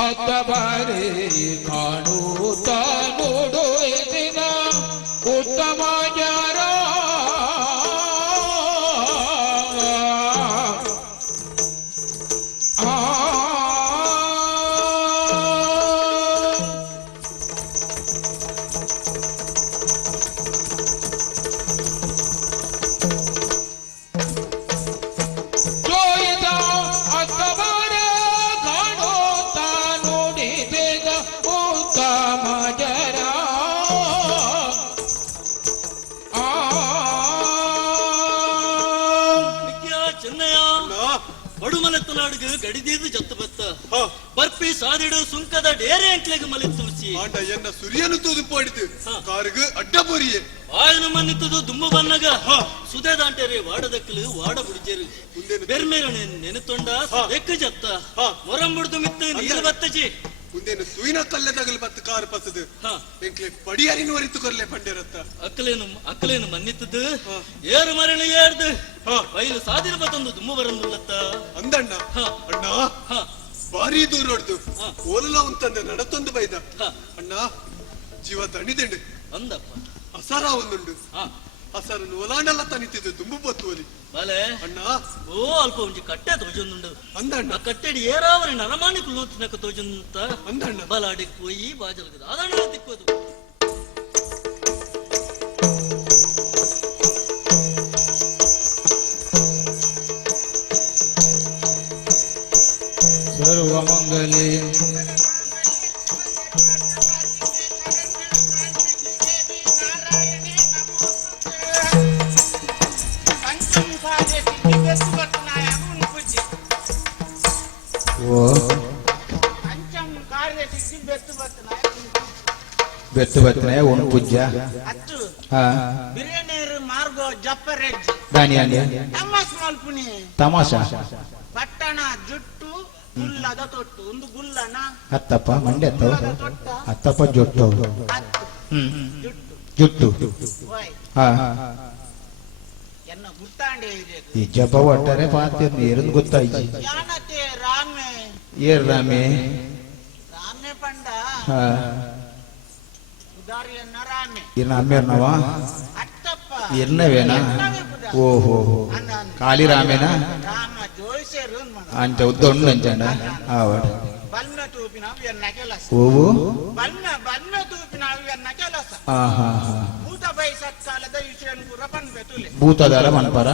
ಅತ್ತಬಾರೆ ಕಾಣುತ್ತ ನೋಡು ದಿನ ಉತ್ತಮ ಜರ ಗಡಿದೀದು ಜತ್ತು ಬತ್ತ ಬರ್ಪಿ ಸಾದಿಡು ಸುಂಕದ ಡೇರೆ ಅಂಟ್ಲೆಗೆ ಮಲಿ ತುಳಸಿ ಆಂಡ ಎನ್ನ ಸುರಿಯನು ತೂದು ಪಾಡಿತು ಕಾರುಗೆ ಅಡ್ಡ ಬೊರಿಯೆ ಆಯನ ಮನ್ನಿತ್ತದು ದುಮ್ಮ ಬನ್ನಗ ಸುದೆ ದಾಂಟೇರೆ ವಾಡದಕ್ಕಲು ವಾಡ ಬುಡಿಜೇರು ಬೆರ್ಮೇರಣೆ ನೆನೆತೊಂಡ ಎಕ್ಕ ಜತ್ತ ಮೊರಂಬುಡ್ದು ಮಿತ್ತ ನೀರು ಬತ್ತಜಿ ಮುಂದೇನು ಸುಯಿನ ಕಲ್ಲೆ ತಗಲು ಬತ್ತು ಕಾರು ಪಸದು ಎಂಕ್ಲೆ ಪಡಿಯಾರಿನ ವರಿತು ಕೊರ್ಲೆ ಪಂಡೆರತ್ತ ಅಕ್ಕಲೇನು ಮನ್ನಿತ್ತದು ಏರು ಮರಳು ಏರ್ದು ಬೈಲು ಸಾದಿನ ಬತ್ತೊಂದು ದುಮ್ಮ ಬರಂದುಲ್ಲತ್ತ ಅಂದಣ್ಣ ಅಣ್ಣ ಬಾರಿ ದೂರ ಹೊಡ್ದು ಓಲಲ ಉಂತಂದ ನಡತೊಂದು ಬೈದ ಅಣ್ಣ ಜೀವ ದಣಿದೆಂಡು ಅಂದಪ್ಪ ಅಸಾರ ಒಂದುಂಡು ಅಸಾರನ್ನು ಒಲಾಂಡಲ್ಲ ತನಿತಿದ್ದು ದುಂಬು ಬತ್ತುವಲಿ ಬಾಲೆ ಅಣ್ಣ ಓ ಅಲ್ಪ ಒಂಜಿ ಕಟ್ಟೆ ತೋಜೊಂದುಂಡು ಅಂದಣ್ಣ ಕಟ್ಟೆಡಿ ಏರಾವರಿ ನರಮಾನಿ ಕುಲ್ಲೋತಿನಕ ತೋಜೊಂದಂತ ಅಂದಣ್ಣ ಬಲಾಡಿಗೆ ಹೋಯಿ ಬಾಜಲ್ಗದ ಅದಣ್ಣ ತಿಕ್ಕೋದು ಸರ್ವಮಂಗಲೇ ಬೆತ್ತು ಬತ್ತನೆ ಒಣ ಪೂಜ್ಯ ಬಿರಿಯಾನಿ ಮಾರ್ಗೋ ಜಪ್ಪರೆಜ್ ದಾನಿ ಅಂಡಿ ತಮಾಷ್ ಮಲ್ಪುನಿ ತಮಾಷಾ ಪಟ್ಟಣ ಜುಟ್ಟು ಗುಲ್ಲದ ತೊಟ್ಟು ಒಂದು ಗುಲ್ಲನ ಹತ್ತಪ್ಪ ಮಂಡ್ಯ ಹತ್ತಪ್ಪ ಜೊಟ್ಟು ಜುಟ್ಟು ಎನ್ನ ಗುತ್ತಾಂಡೆ ಈ ಜಪ ಒಟ್ಟಾರೆ ಪಾತಿ ಏರನ್ ಗೊತ್ತಾಯ್ತು ಯಾನತೆ ರಾಮೆ ಏರ್ ರಾಮೆ ರಾಮೆ ಪಂಡ ಉದಾರಿಯನ್ನ ರಾಮೆ ಇರ್ನ ಅಮ್ಮೇರ್ನವ ಅತ್ತಪ್ಪ ಇರ್ನವೇನಾ ಓಹೋ ಕಾಲಿ ರಾಮೇನಾ ರಾಮ ಜೋಯಿಸೇರು ಅಂಚ ಉದ್ದೊಂಡು ಅಂಚಂಡ ಆವಡ ಬಲ್ನ ತೂಪಿನವು ಎನ್ನ ಕೆಲಸ ಓವು ಬಲ್ನ ತೂಪಿನವು ಎನ್ನ ಕೆಲಸ ಭೂತ ಬೈ ಸತ್ಕಾಲದ ವಿಷಯನ್ ಪುರ ಪನ್ಬೆತುಲೆ ಭೂತದಾರ ಮನ್ಪರ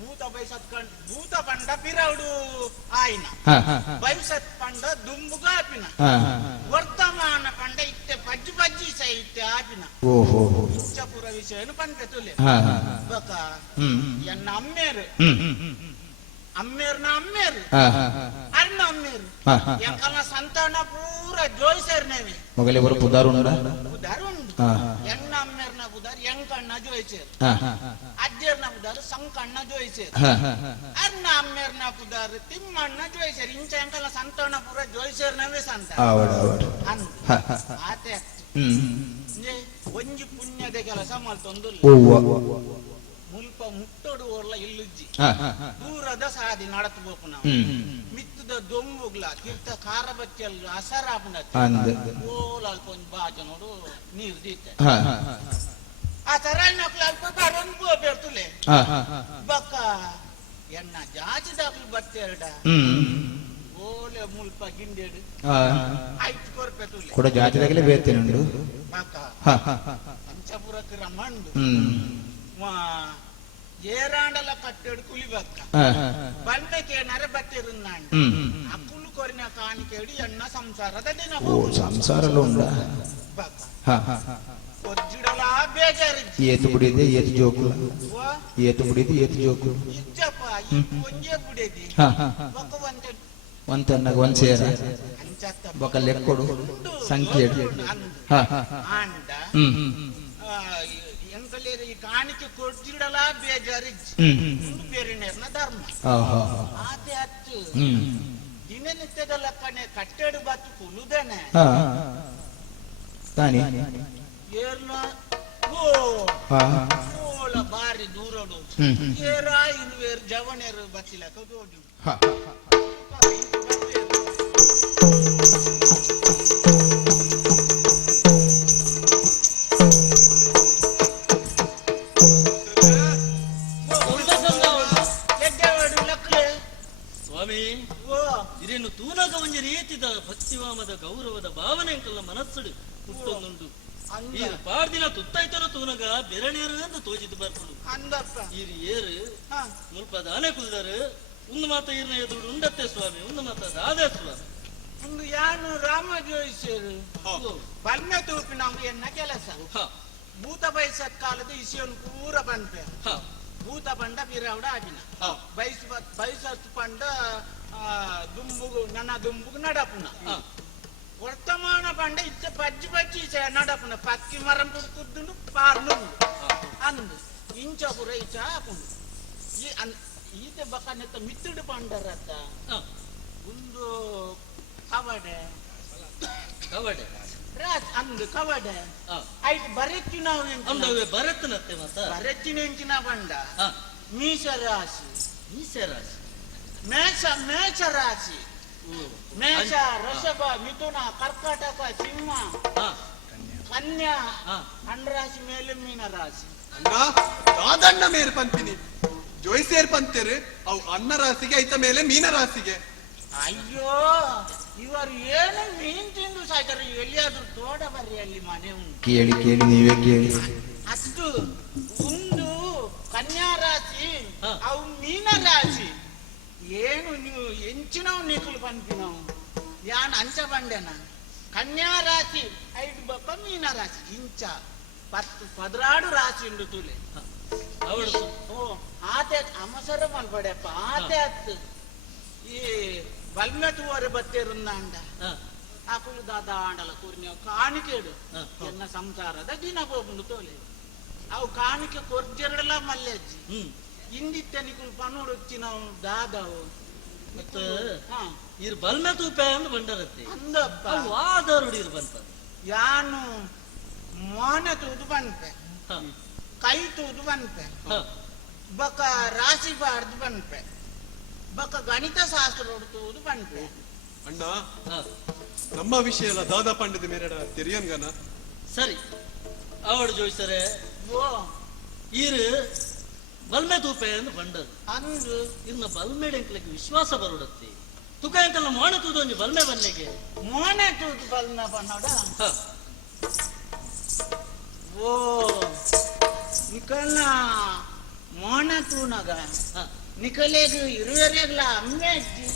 ಭೂತ ಬೈ ಸತ್ಕಂಡ್ ಭೂತ ಪಂಡ ಪಿರೌಡು ಆಯ್ನ ಭವಿಷ್ಯತ್ ಪಂಡ ದುಂಬುಗ ಆಪಿನ ವರ್ತಮಾನ ಪಂಡ ಇತ್ತೆ ಪಜ್ಜಿ ಸೈತೆ ಆಪಿನ ಓಹೋ ಇಚ್ಚಪುರ ವಿಷಯನು ಪನ್ಬೆತುಲೆ ಬಕ ಎನ್ನ ಅಮ್ಮೇರ್ನ ಅಮ್ಮೇರು ಅಣ್ಣ ಅಮ್ಮೇರು ಎಂಕಲ್ನ ಸಂತಾನ ಪೂರ ಜೋಯಿಸೇರ್ನೇವಿ ಮೊಗಲೆ ಬರೋ ಪುದಾರು ಉಂಡ ಪುದಾರು ಉಂಡು ಎಣ್ಣ ಅಮ್ಮೇರ್ನ ಪುದಾರು ಎಂಕಣ್ಣ ಜೋಯಿಸೇರು ಅಜ್ಜೇರ್ನ ಪುದಾರು ಸಂಕಣ್ಣ ಜೋಯಿಸೇರು ಅಣ್ಣ ಅಮ್ಮೇರ್ನ ಪುದಾರು ತಿಮ್ಮಣ್ಣ ಜೋಯಿಸೇರು ಇಂಚ ಎಂಕಲ್ನ ಸಂತಾನ ಪೂರ ಜೋಯಿಸೇರ್ನವೇ ಸಂತಾನ ಅಂದು ಆತೆ ಒಂಜಿ ಪುಣ್ಯದ ಕೆಲಸ ಮಲ್ತೊಂದು ಮುಲ್ಪ ಮುಟ್ಟೋಡು ಓರ್ಲ ಇಲ್ಲುಜ್ಜಿ ದೂರದ ಸಾದಿ ನಡತ್ಬೇಕು ನಾವು ಮಿತ್ತದ ದೊಂಬುಗ್ಲ ತೀರ್ಥ ಖಾರ ಬಚ್ಚಲ್ ಅಸರಾಪುಂಡ ಓಲ್ ಅಲ್ಪ ಒಂದ್ ಬಾಜ ನೋಡು ನೀರು ದೀತೆ ಆ ತರ ಅಲ್ಪ ಬರೊಂದು ಬೇರ್ತುಲೆ ಬಕ್ಕ ಎನ್ನ ಜಾಚಿದಾಗ್ಲು ಬರ್ತೇರಡ ಓಲೆ ಮುಲ್ಪ ಗಿಂಡೇಡು ಐತ್ ಕೊರ್ಪೆತುಲೆ ಕೂಡ ಜಾತಿದಾಗಲೇ ಬೇರ್ತೇನುಂಡು ಬಕ್ಕ ಪಂಚಪುರಕ್ಕೆ ರಮಂಡು ಏರಾಂಡಲ ಕಟ್ಟೆಡು ಕುಲಿಬಕ್ಕ ಬಂದಕ್ಕೆ ನರೆ ಬಟ್ಟಿರುನ್ನಾಂಡ ಆ ಕುಲು ಕೊರಿನ ಕಾಣಿಕೆಡು ಎಣ್ಣ ಸಂಸಾರದ ದಿನ ಸಂಸಾರಲ್ಲ ಉಂಡ ಕೊರ್ಜಿಡಲ ಬೇಜಾರಿಜ್ಜಿ ಏತು ಬಿಡಿದೆ ಏತು ಜೋಕುಲ ಏತು ಬಿಡಿದೆ ಏತು ಜೋಕುಲ ಇಜ್ಜಪ್ಪ ಈ ಕೊಂಜೆ ಬುಡೇದಿ ಹಾ ಒಕ್ಕ ಒಂತೆ ಒಂತನ್ನಗ ಒಂದ್ ಸೇರ ಅಂಚತ್ತ ಬೊಕ ಲೆಕ್ಕೊಡು ಸಂಖ್ಯೆ ಹಾ ಆಂಡ ಹ್ಮ್ ಎಂಕಲೇರಿ ಈ ಕಾಣಿಕೆ ಕೊಡ್ತಿಡಲ ಬೇಜಾರಿಜ್ಜಿ ಬೇರೆ ನೇರ್ನ ಧರ್ಮ ಓಹೋ ಆತೆ ಹತ್ತು ಹ್ಮ್ ದಿನನಿತ್ಯದ ಲೆಕ್ಕನೆ ಕಟ್ಟೆಡು ಬತ್ತು ಕುಲುದೇನೆ ಹಾ ತಾನಿ ಏರ್ಲ ಹಾ ಓಲ ಬಾರಿ ದೂರಡು ಹ್ಮ್ ಏರ ಇರುವೇರು ಜವನೇರು ಬಚ್ಚಿಲಕ ದೋಡು ಹಾ ಸ್ವಾಮಿ ಓ ಇದೇನು ತೂನಗ ಒಂಜಿ ರೀತಿದ ಭಕ್ತಿವಾಮದ ಗೌರವದ ಭಾವನೆ ಅಂಕಲ್ಲ ಮನಸ್ಸುಡು ಹುಟ್ಟೊಂದುಂಡು ಅಂದ ಈ ಪಾಡ್ದಿನ ತುತ್ತಾಯ್ತನ ತೂನಗ ಬೆರಣೇರು ಅಂತ ತೋಜಿದ್ದು ಬರ್ಪಡು ಅಂದಪ್ಪ ಈರು ಏರು ಹಾ ಮುಲ್ಪ ದಾನೆ ಕುಲ್ದಾರು ಒಂದು ಮಾತ ಈರ್ನ ಎದುರು ಉಂಡತ್ತೆ ಸ್ವಾಮಿ ಒಂದು ಮಾತ ದಾದೆ ಸ್ವಾಮಿ ಒಂದು ಯಾನು ರಾಮ ಜೋಯಿಸರು ಬಲ್ಮೆ ತೂಪಿ ನಮ್ಗೆ ಎನ್ನ ಕೆಲಸ ಹ ಭೂತ ಬಯಸತ್ ಕಾಲದ ಇಸಿಯನ್ನು ಪೂರ ಬಂದ್ಪೆ ಹ ಭೂತ ಬಂಡ ಬಿರವಡ ಆಡಿನ ಹ ಬಯಸತ್ ಪಂಡ ದುಂಬುಗು ನನ್ನ ದುಂಬುಗು ನಡಪುನ ಹ ವರ್ತಮಾನ ಪಂಡ ಇತ್ತ ಪಜ್ಜಿ ಪಜ್ಜಿ ನಡಪುನ ಪಕ್ಕಿ ಮರಂ ಕುಡ್ಕುದ್ದುಂಡು ಪಾರ್ನುಂಡು ಅಂದು ಇಂಚ ಪುರ ಇಚ ಹಾಪುಂಡು ಈತ ಬಕನೆತ್ತ ಮಿತ್ತುಡು ಪಂಡರತ್ತ ಹ ಒಂದು ಕವಡೆ ಕವಡೆ ರಾಜ್ ಅಂದು ಕವಡೆ ಹ ಐಟ್ ಬರೆಚ್ಚಿ ನಾವು ಅಂದವೆ ಬರತ್ತನತ್ತೆ ಮತ್ತ ಬರೆಚ್ಚಿನ ಎಂಚಿನ ಬಂಡ ಹ ಮೀಸ ರಾಶಿ ಮೀಸೆ ರಾಶಿ ಮೇಷ ರಾಶಿ ಓ ಮೇಷ ವೃಷಭ ಮಿಥುನ ಕರ್ಕಾಟಕ ಸಿಂಹ ಹ ಕನ್ಯಾ ಹ ಹಣ್ಣರಾಶಿ ಮೇಲೆ ಮೀನ ರಾಶಿ ಅಣ್ಣ ದಾದಣ್ಣ ಮೇರ್ ಪಂಪಿನಿ ಜೋಯ್ಸೇರ್ ಪಂತೇರು ಅವು ಅನ್ನ ರಾಸಿಗೆ ಐತ ಮೇಲೆ ಮೀನ ರಾಸಿಗೆ ಅಯ್ಯೋ ಇವರು ಏನು ಮೀನ್ ತಿಂದು ಸಾಯ್ತಾರೆ ಎಲ್ಲಿಯಾದ್ರೂ ತೋಟ ಬರ್ರಿ ಅಲ್ಲಿ ಮನೆ ಉಂಟು ಕೇಳಿ ಕೇಳಿ ನೀವೇ ಕೇಳಿ ಅಷ್ಟು ಒಂದು ಕನ್ಯಾ ರಾಶಿ ಹ. ಅವು ಮೀನ ರಾಶಿ ಏನು ನೀವು ಎಂಚಿನವು ನಿಖಲು ಪಂಪಿನವು ಯಾನ್ ಅಂಚ ಬಂಡೆನ ಕನ್ಯಾ ರಾಶಿ ಐದು ಬಪ್ಪ ಮೀನ ರಾಶಿ ಇಂಚ 10 ರಾಶಿ ಉಂಡು ತುಲೆ ಅವಳು ಓ ಆತೆ ಅಮಸರ ಮಲ್ಪಡೆಪ್ಪ ಆತೆ ಅತ್ತು ಈ ಬಲ್ಮೆತುವರೆ ಬತ್ತೇರುಂದ ಅಂಡ ಹ ಆಕುಲು ದಾದ ಆಂಡಲ ಕೂರ್ನಿ ಕಾಣಿಕೆಡು ಹ. ಎನ್ನ ಸಂಸಾರದ ದಿನ ಹೋಗುಂಡು ತೋಲೆ ಅವು ಕಾಣಿಕೆ ಕೊರ್ಜೆರಡಲ ಮಲ್ಲೆಜ್ಜಿ ಹ್ಮ್ ಇಂದಿತ್ತೆ ನಿಕುಲು ಪನೋಡು వచ్చిನ ದಾದವು ಮತ್ತೆ ಹಾ ಇರ್ ಬಲ್ಮೆ ತೂಪೆ ಅಂದ್ ಬಂಡರತ್ತೆ ಅಂದಪ್ಪ ವಾದರುಡಿ ಇರ್ ಬಂತ ಯಾನು ಮೋನೆ ತೂದು ಬನ್ಪೆ ಹ ಕೈ ತೂದು ಬನ್ಪೆ ಹ ಬಕ ರಾಶಿ ಬಾರ್ದು ಬನ್ಪೆ ಬಕ ಗಣಿತ ಶಾಸ್ತ್ರ ತೂದು ಬನ್ಪೆ ಅಣ್ಣ ಹ ನಮ್ಮ ವಿಷಯ ಎಲ್ಲ ದಾದಾ ಪಂಡದ ಮೇರೆಡ ತೆರಿಯನ್ಗನ ಸರಿ ಅವಳು ಜೋಯಿಸರೆ ಓ ಈರು ಬಲ್ಮೆ ತೂಪೆ ಅಂದ್ ಬಂಡದು ಅಂದು ಇನ್ನ ಬಲ್ಮೆಡ್ ಎಂಕ್ಲಕ್ಕೆ ವಿಶ್ವಾಸ ಬರುಡತ್ತೆ ತುಕ ಎಂಕಲ್ನ ಮಾಣ ತೂದು ಒಂಜಿ ಬಲ್ಮೆ ಬನ್ನೆಗೆ ಮೋನೆ ತೂದು ಬಲ್ನ ಬನ್ನೋಡ ಹ ಓ ನಿಕಲ್ನ ಮೋನೆ ತೂನಗ ಹ ನಿಕಲೇಗ ಇರುವೆರೆಗ್ಲ ಅಮ್ಮೆ ಅಜ್ಜಿ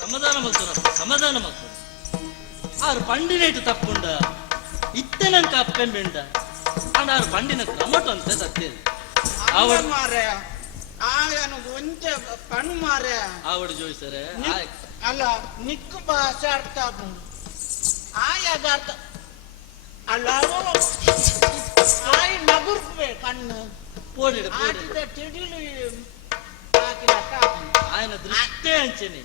ಸಮಾಧಾನ ಮಲ್ತುರಪ್ಪ ಸಮಾಧಾನ ಮಲ್ತು ಆರು ಪಂಡಿನೇಟು ತಪ್ಪುಂಡ ಇತ್ತನಂಕ ಅಪ್ಪನ್ ಬೆಂಡ ಅಂಡ ಆರು ಪಂಡಿನ ಕ್ರಮಟು ಅಂತ ಸತ್ತೇನೆ ಅವಳ ಮಾರೆ ಆಯನು ಒಂಚ ಪಣು ಮಾರೆ ಆವಡು ಜೋಯಿಸರೆ ಅಲ್ಲ ನಿಕ್ಕು ಭಾಷೆ ಅರ್ಥ ಆಗುಂಡು ಆಯಾದ ಅರ್ಥ ಅಲ್ಲ ಆಯ್ ನಗುರ್ಪೆ ಕಣ್ಣು ಪೋಡಿಡು ಪೋಡಿಡು ಆಟಿದ ತಿಡಿಲು ಹಾಕಿದ ఆయన దృష్టే అంచని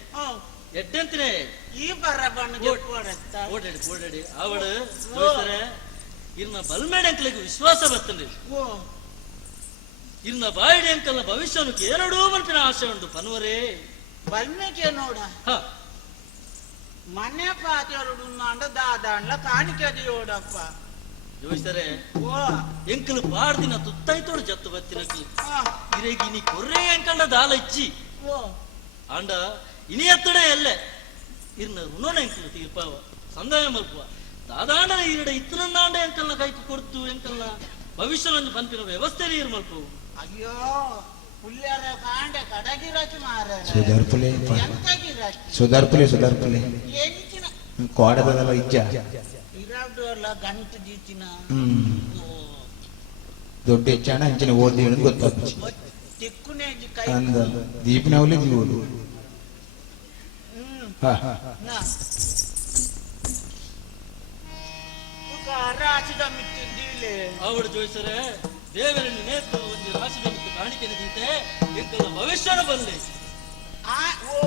ఎడ్డంతినే ಈ ಬರ ಬಣ್ಣ ಕೊಡತ್ತ ಓಡಾಡಿ ಓಡಾಡಿ ಅವಳು ಜೋಯಿಸರೆ ಇನ್ನ ಬಲ್ಮೇಡೆ ಅಂಕಲಿಗೆ ವಿಶ್ವಾಸ ಬರ್ತದೆ ಓ ಇನ್ನ ಬಾಯಿಡೆ ಅಂಕಲ್ನ ಭವಿಷ್ಯಕ್ಕೆ ಎರಡೂ ಮಲ್ಪಿನ ಆಶೆ ಉಂಟು ಪನ್ವರೇ ಬಲ್ಮೆಗೆ ನೋಡ ಹ ಮನೆ ಪಾತಿಯರುಡು ಅಂಡ ದಾದಾಂಡ್ಲ ಕಾಣಿಕೆದಿ ಓಡಪ್ಪ ಜೋಯಿಸರೆ ಓ ಎಂಕಲು ಪಾಡ್ದಿನ ತುತ್ತಾಯ್ತೋಡು ಜತ್ತು ಬತ್ತಿನಕ್ಲಿ ಹಾ ಇರೇಗಿ ಇನಿ ಕೊರ್ರೆ ಎಂಕಂಡ ದಾಲ ಇಚ್ಚಿ ಓ ಆಂಡ ಇನಿ ಎತ್ತಡೆ ಎಲ್ಲೆ ಇರ್ನ ಋಣನ ಎಂಕಲು ತೀರ್ಪಾವ ಸಂದಾಯ ಮಲ್ಪುವ ದಾದಾಂಡ ಈರಡೆ ಇತ್ತನಂದಾಂಡ ಎಂಕಲ್ನ ಕೈಕು ಕೊಡ್ತು ಎಂಕಲ್ನ ಭವಿಷ್ಯನೊಂದು ಪಂಪಿನ ವ್ಯವಸ್ಥೆ ನೀರು ಮಲ್ಪು ಅಯ್ಯೋ ಪುಲ್ಯರ ಕಾಂಡೆ ಕಡಗಿರಚಿ ಮಾರ ಸುಧಾರ್ಪಲೆ ಎಂತಗಿರಚಿ ಸುಧಾರ್ಪಲೆ ಸುಧಾರ್ಪಲೆ ಎಂಚಿನ ಕೋಡದಲ್ಲ ಇಜ್ಜ ಇರಾವ್ದು ಅಲ್ಲ ಗಂಟು ದೀಚಿನ ದೊಡ್ಡ ಹೆಚ್ಚಾಣ ಅಂಚನೆ ಓದಿ ಹೇಳೋದು ಗೊತ್ತಾಗ್ತದೆ ತಿಕ್ಕುನೇ ಕೈ ಅಂದ ದೀಪಿನವಲ್ಲಿ ಜೀವೋದು ರಾಶಿದ ಮಿತ್ತಿದ್ದೀಲೆ ಅವಳು ಜೋಯಿಸರೆ ದೇವರನ್ನು ನೇತ್ರ ಒಂದು ರಾಶಿದ ಮಿತ್ತು ಕಾಣಿಕೆ ನದೀತೆ ಎಂಕಲ್ಲ ಭವಿಷ್ಯನ ಬಲ್ಲೆ ಓ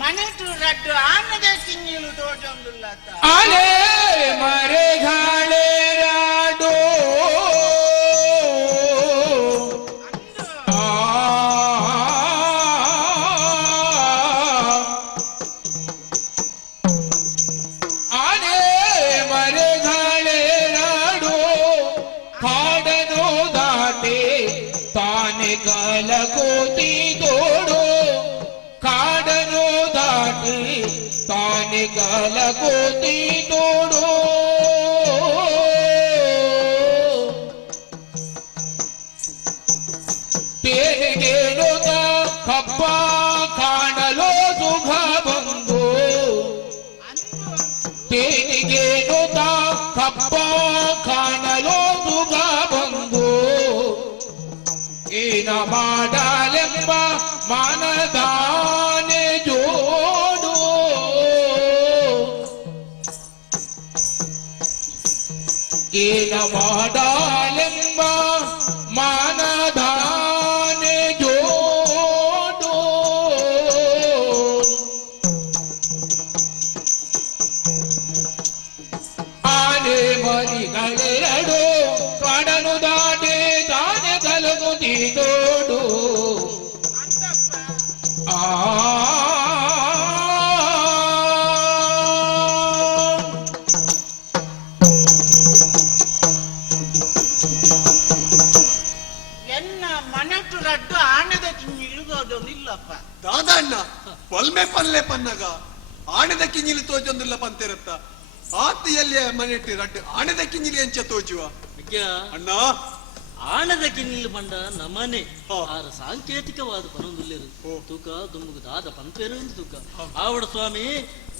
ಮನೆಟು ರಡ್ಡು ಆನದ ಕಿಂಗಿಲು ತೋಜೊಂದುಲ್ಲತ್ತ ಆಲೆ ಮರೆ ಘಾಳೆ ರಾಡೋ ಆನೆ ಮರೆ ಘಾಳೆ ರಾಡೋ ಕಾಡನು ದಾಟೆ ತಾನೆ ಕಲಕೋತಿ ತೋಡೋ ಕಾಡನು ದಾಟಿ ತಾನೆ ಕಲಕೋತಿ ತೋಡೋ ತೇರಿಗೇಳುತ್ತ ಕಪ್ಪ ಕಾಣಲು ಸುಖ ಬಂದು ತೇರಿಗೇಳುತ್ತ ಕಪ್ಪ ಕಾಣಲು ಸುಖ ಬಂದು ಏನ ಮಾಡಲೆಂಬ ಮಾನದಾನೆ ಜೋಡು ಏನ ಮಾಡಲೆಂಬ ಮಾನದಾನೆ ಜೋಡು ಆನೆ ಮರಿಗಳೆರಡು ಕಾಡನು ದಾಟೆ ತಾನೆ ಕಲಗುತ್ತಿ ತೋಡು ಆ ಎನ್ನ ಮನೆಟು ರಡ್ಡು ಆನದ ಕಿಂಗಿ ಇಳುಗೋದೊಂದು ಇಲ್ಲಪ್ಪ ದಾದಣ್ಣ ಪಲ್ಮೆ ಪಲ್ಲೆ ಪನ್ನಗ ಆಣದ ಕಿಂಜಿಲಿ ತೋಜೊಂದಿಲ್ಲ ಪಂತಿರತ್ತ ಆತಿಯಲ್ಲಿ ಮನೆಟ್ಟಿ ರಡ್ಡು ಆಣದ ಕಿಂಜಿಲಿ ಎಂಚ ತೋಜುವ ವಿಜ್ಞ ಅಣ್ಣ ಆಣದ ಕಿನ್ನಿಲ್ ಬಂಡ ನಮನೆ ಹಾ. ಆರ ಸಾಂಕೇತಿಕವಾದ ಪನೊಂದುಲ್ಲೆರು ಓ. ತೂಕ ದುಮ್ಮುಗುದಾದ ಪಂಪೇರು ತೂಕ ಆವಡ ಸ್ವಾಮಿ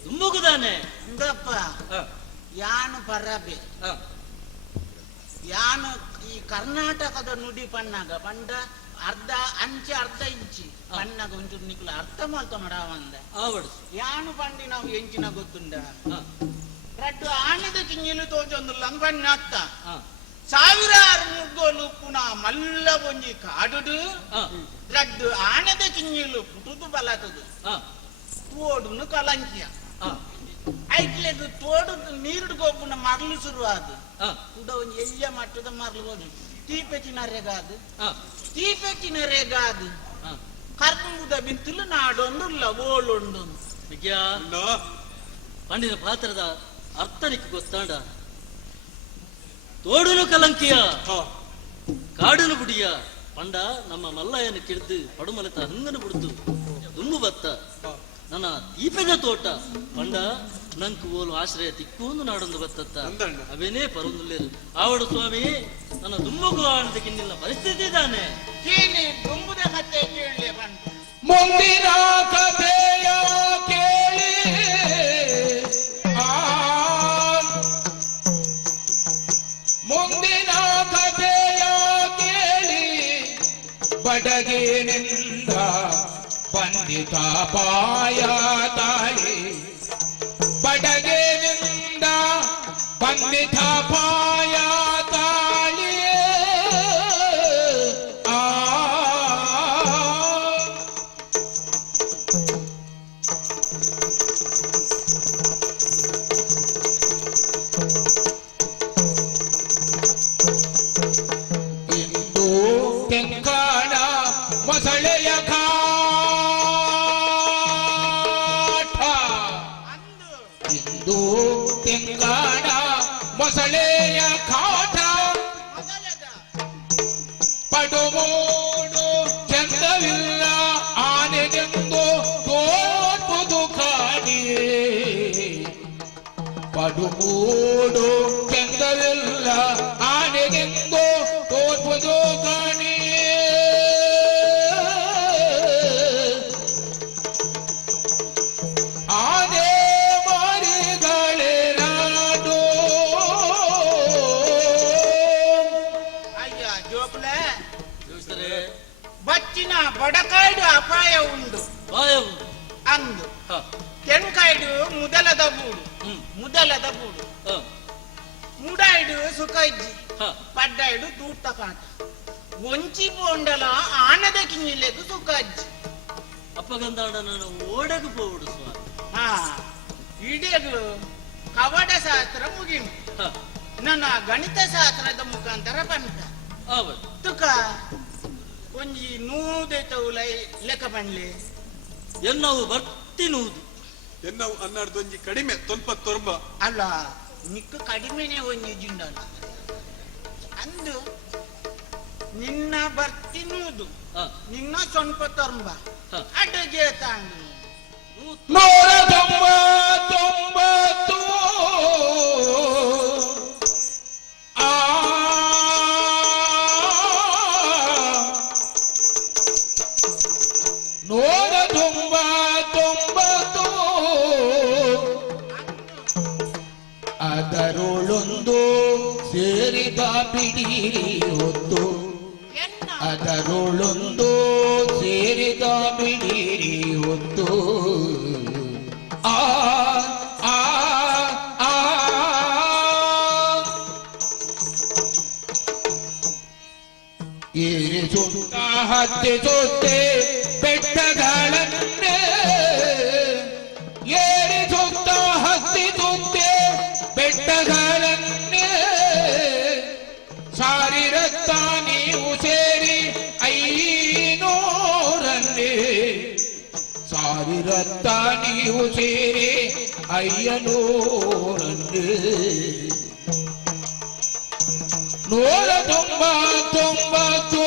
ದುಮ್ಮುಗುದಾನೆ ಇಂದಪ್ಪ ಯಾನು ಪರಬೆ ಯಾನು ಈ ಕರ್ನಾಟಕದ ನುಡಿ ಪನ್ನಾಗ ಪಂಡ ಅರ್ಧ ಅಂಚೆ ಅರ್ಧ ಇಂಚಿ ಪನ್ನಾಗ ಒಂಚೂರು ನಿಕ್ಲ ಅರ್ಥ ಮಾಡ್ತಾ ಮಾಡಾವಂದ ಆವಡ ಯಾನು ಪಂಡಿ ನಾವು ಎಂಚಿನ ಗೊತ್ತುಂಡ ರಡ್ಡು ಆನೆದ ಕಿಂಗಿಲು ತೋಜೊಂದುಲ್ಲ ಪಣ್ಣ ಅತ್ತ ಸಾವಿರಾರು ಮುಗ್ಗೋಲು ಪುನಃ ಮಲ್ಲ ಒಂಜಿ ಕಾಡುಡು ರಡ್ಡು ಆನೆದ ಕಿಂಗಿಲು ಪುಟುದು ಬಲತದು ತೋಡುನು ಕಲಂಕಿಯ ಐಕ್ಲೆದು ತೋಡು ನೀರುಡು ಗೋಪುನ ಮರಳು ಶುರುವಾದು ಕೂಡ ಒಂದು ಎಯ್ಯ ಮಟ್ಟದ ಮರಳು ಹೋಗಿ ತೀಪೆಚ್ಚಿನ ರೆಗಾದು ತೀಪೆಚ್ಚಿನ ರೆಗಾದು ಕರ್ಕುಂಬುದ ಬಿಂತಲು ನಾಡೊಂದುಲ್ಲ ಓಳುಂಡು ವಿಜ್ಞ ಅಣ್ಣ ಪಂಡಿನ ಪಾತ್ರದ ಅರ್ಥನಿಕ್ಕೆ ಗೊತ್ತಾಂಡ ತೋಡುನು ಕಲಂಕಿಯ ಕಾಡುನು ಬುಡಿಯ ಪಂಡ ನಮ್ಮ ಮಲ್ಲಯ್ಯನ ಕಿಡ್ದು ಪಡುಮಲೆತ ಹಂಗನು ಬಿಡ್ತು ದುಮ್ಮು ಬತ್ತ ನನ್ನ ದೀಪದ ತೋಟ ಪಂಡ ನಂಕು ಓಲು ಆಶ್ರಯ ತಿಕ್ಕೊಂದು ನಾಡೊಂದು ಬತ್ತತ್ತ ಅಂದಣ್ಣ. ಅವೇನೇ ಪರೊಂದುಲ್ಲೇರು ಆವಡು ಸ್ವಾಮಿ ನನ್ನ ದುಮ್ಮಗು ಆಡದಕ್ಕಿನ್ನಿಲ್ಲ ಪರಿಸ್ಥಿತಿ ಇದ್ದಾನೆ ಕೀನಿ ದುಂಬುದ ಮತ್ತೆ ಕೇಳಲೆ ಬಂತು ಮುಂದಿನ ಕಥೆಯ ಕೇಳಿ ಮುಂದಿನ ಕಥೆಯ ಕೇಳಿ ಬಡಗಿನಿಂದ ಬಂದಿತ ಪಾಯ ತಾಯಿ ಬಡಗಿನಿಂದ ಬಂದಿತ ಪಾಯ ತಾಯಿ ಇಂದು ತೆಂಕಾಣ ಮೊಸಳೆಯ ಕಾಟ ಇಂದು ತೆಂಗಾಣ ಮೊಸಳೆಯ ಕಾಟ ಪಡುಮೋಡು ಚಂದವಿಲ್ಲ ಆನೆಗೆಂದು ತೋರ್ಪುದು ಕಾಣಿಯೇ ಪಡುಮೂಡು ಚಂದವಿಲ್ಲ ಆನೆಗೆಂದು ತೋರ್ಪುದು ಕಾಣಿಯೇ ಆನೆ ಮಾರಿ ಜೋಕುಲೆ ಜೋಯಿಸರೆ ಬಚ್ಚಿನ ಬಡಕಾಯ್ಡು ಅಪಾಯ ಉಂಡು ಬಾಯ ಉಂಟು ಅಂದು ಹ ತೆನ್ಕಾಯ್ಡು ಮುದಲದ ಬೂಡು ಹ್ಮ್ ಮುದಲದ ಬೂಡು ಹ ಮುಡಾಯ್ಡು ಸುಖಜ್ಜಿ ಹ ಪಡ್ಡಾಯ್ಡು ತೂಟ ಕಾಟ ಒಂಚಿ ಪೋಂಡಲ ಆನದ ಕಿಂಗಿಲೆಗು ಸುಖಜ್ಜಿ ಅಪ್ಪಗಂದಾಡ ನಾನು ಓಡಕ್ಕೆ ಹೋಗ್ಬಿಡು ಸ್ವಾಮಿ ಹಾ ಇಡೇಗು ಕವಡ ಶಾಸ್ತ್ರ ಮುಗಿನು ಹ ನನ್ನ ಗಣಿತ ಶಾಸ್ತ್ರದ ಮುಖಾಂತರ ಬಂತ ಹೌದು ತುಕ ಒಂಜಿ ನೂದೈತವುಲೈ ಲೆಕ್ಕ ಬಣ್ಲೆ ಎನ್ನವು ಬರ್ತಿನುವುದು ಎನ್ನವು ಅನ್ನಡ್ದೊಂಜಿ ಕಡಿಮೆ ತೊಲ್ಪ ತೊರ್ಬ ಅಲ್ಲ ನಿಕ್ಕು ಕಡಿಮೆನೆ ಒಂಜಿ ಜಿಂಡಲ್ಲ ಅಂದು ನಿನ್ನ ಬರ್ತಿನುವುದು ಹ ನಿನ್ನ ಸ್ವಲ್ಪ ತೊಂಬ ಹ ಅಡ್ಡಗೆ ತಾಂಡು 199 ಆ 199 ಅದರೊಳೊಂದು ಸೇರಿದ ಬಿಡಿರಿ ಹೊತ್ತು ಎನ್ನ ಅದರೊಳೊಂದು ಸೇರಿದ ಬಿಡಿರಿ ಹೊತ್ತು ಆ ಆ ಆ ಏರಿಸುತ್ತ ಹತ್ತಿಸುತ್ತೆ ಬೆಟ್ಟಗಳನ್ನೇ ಏರಿಸುತ್ತ ಹತ್ತಿಸುತ್ತೆ ಬೆಟ್ಟಗಳನ್ನೇ ಸಾರಿರತ್ತ ನೀವು ಸೇರಿ ಐನೂರನ್ನೇ ಸಾವಿರತ್ತ ನೀವು ಸೇರಿ ಅಯ್ಯನೂರನ್ನೇ 199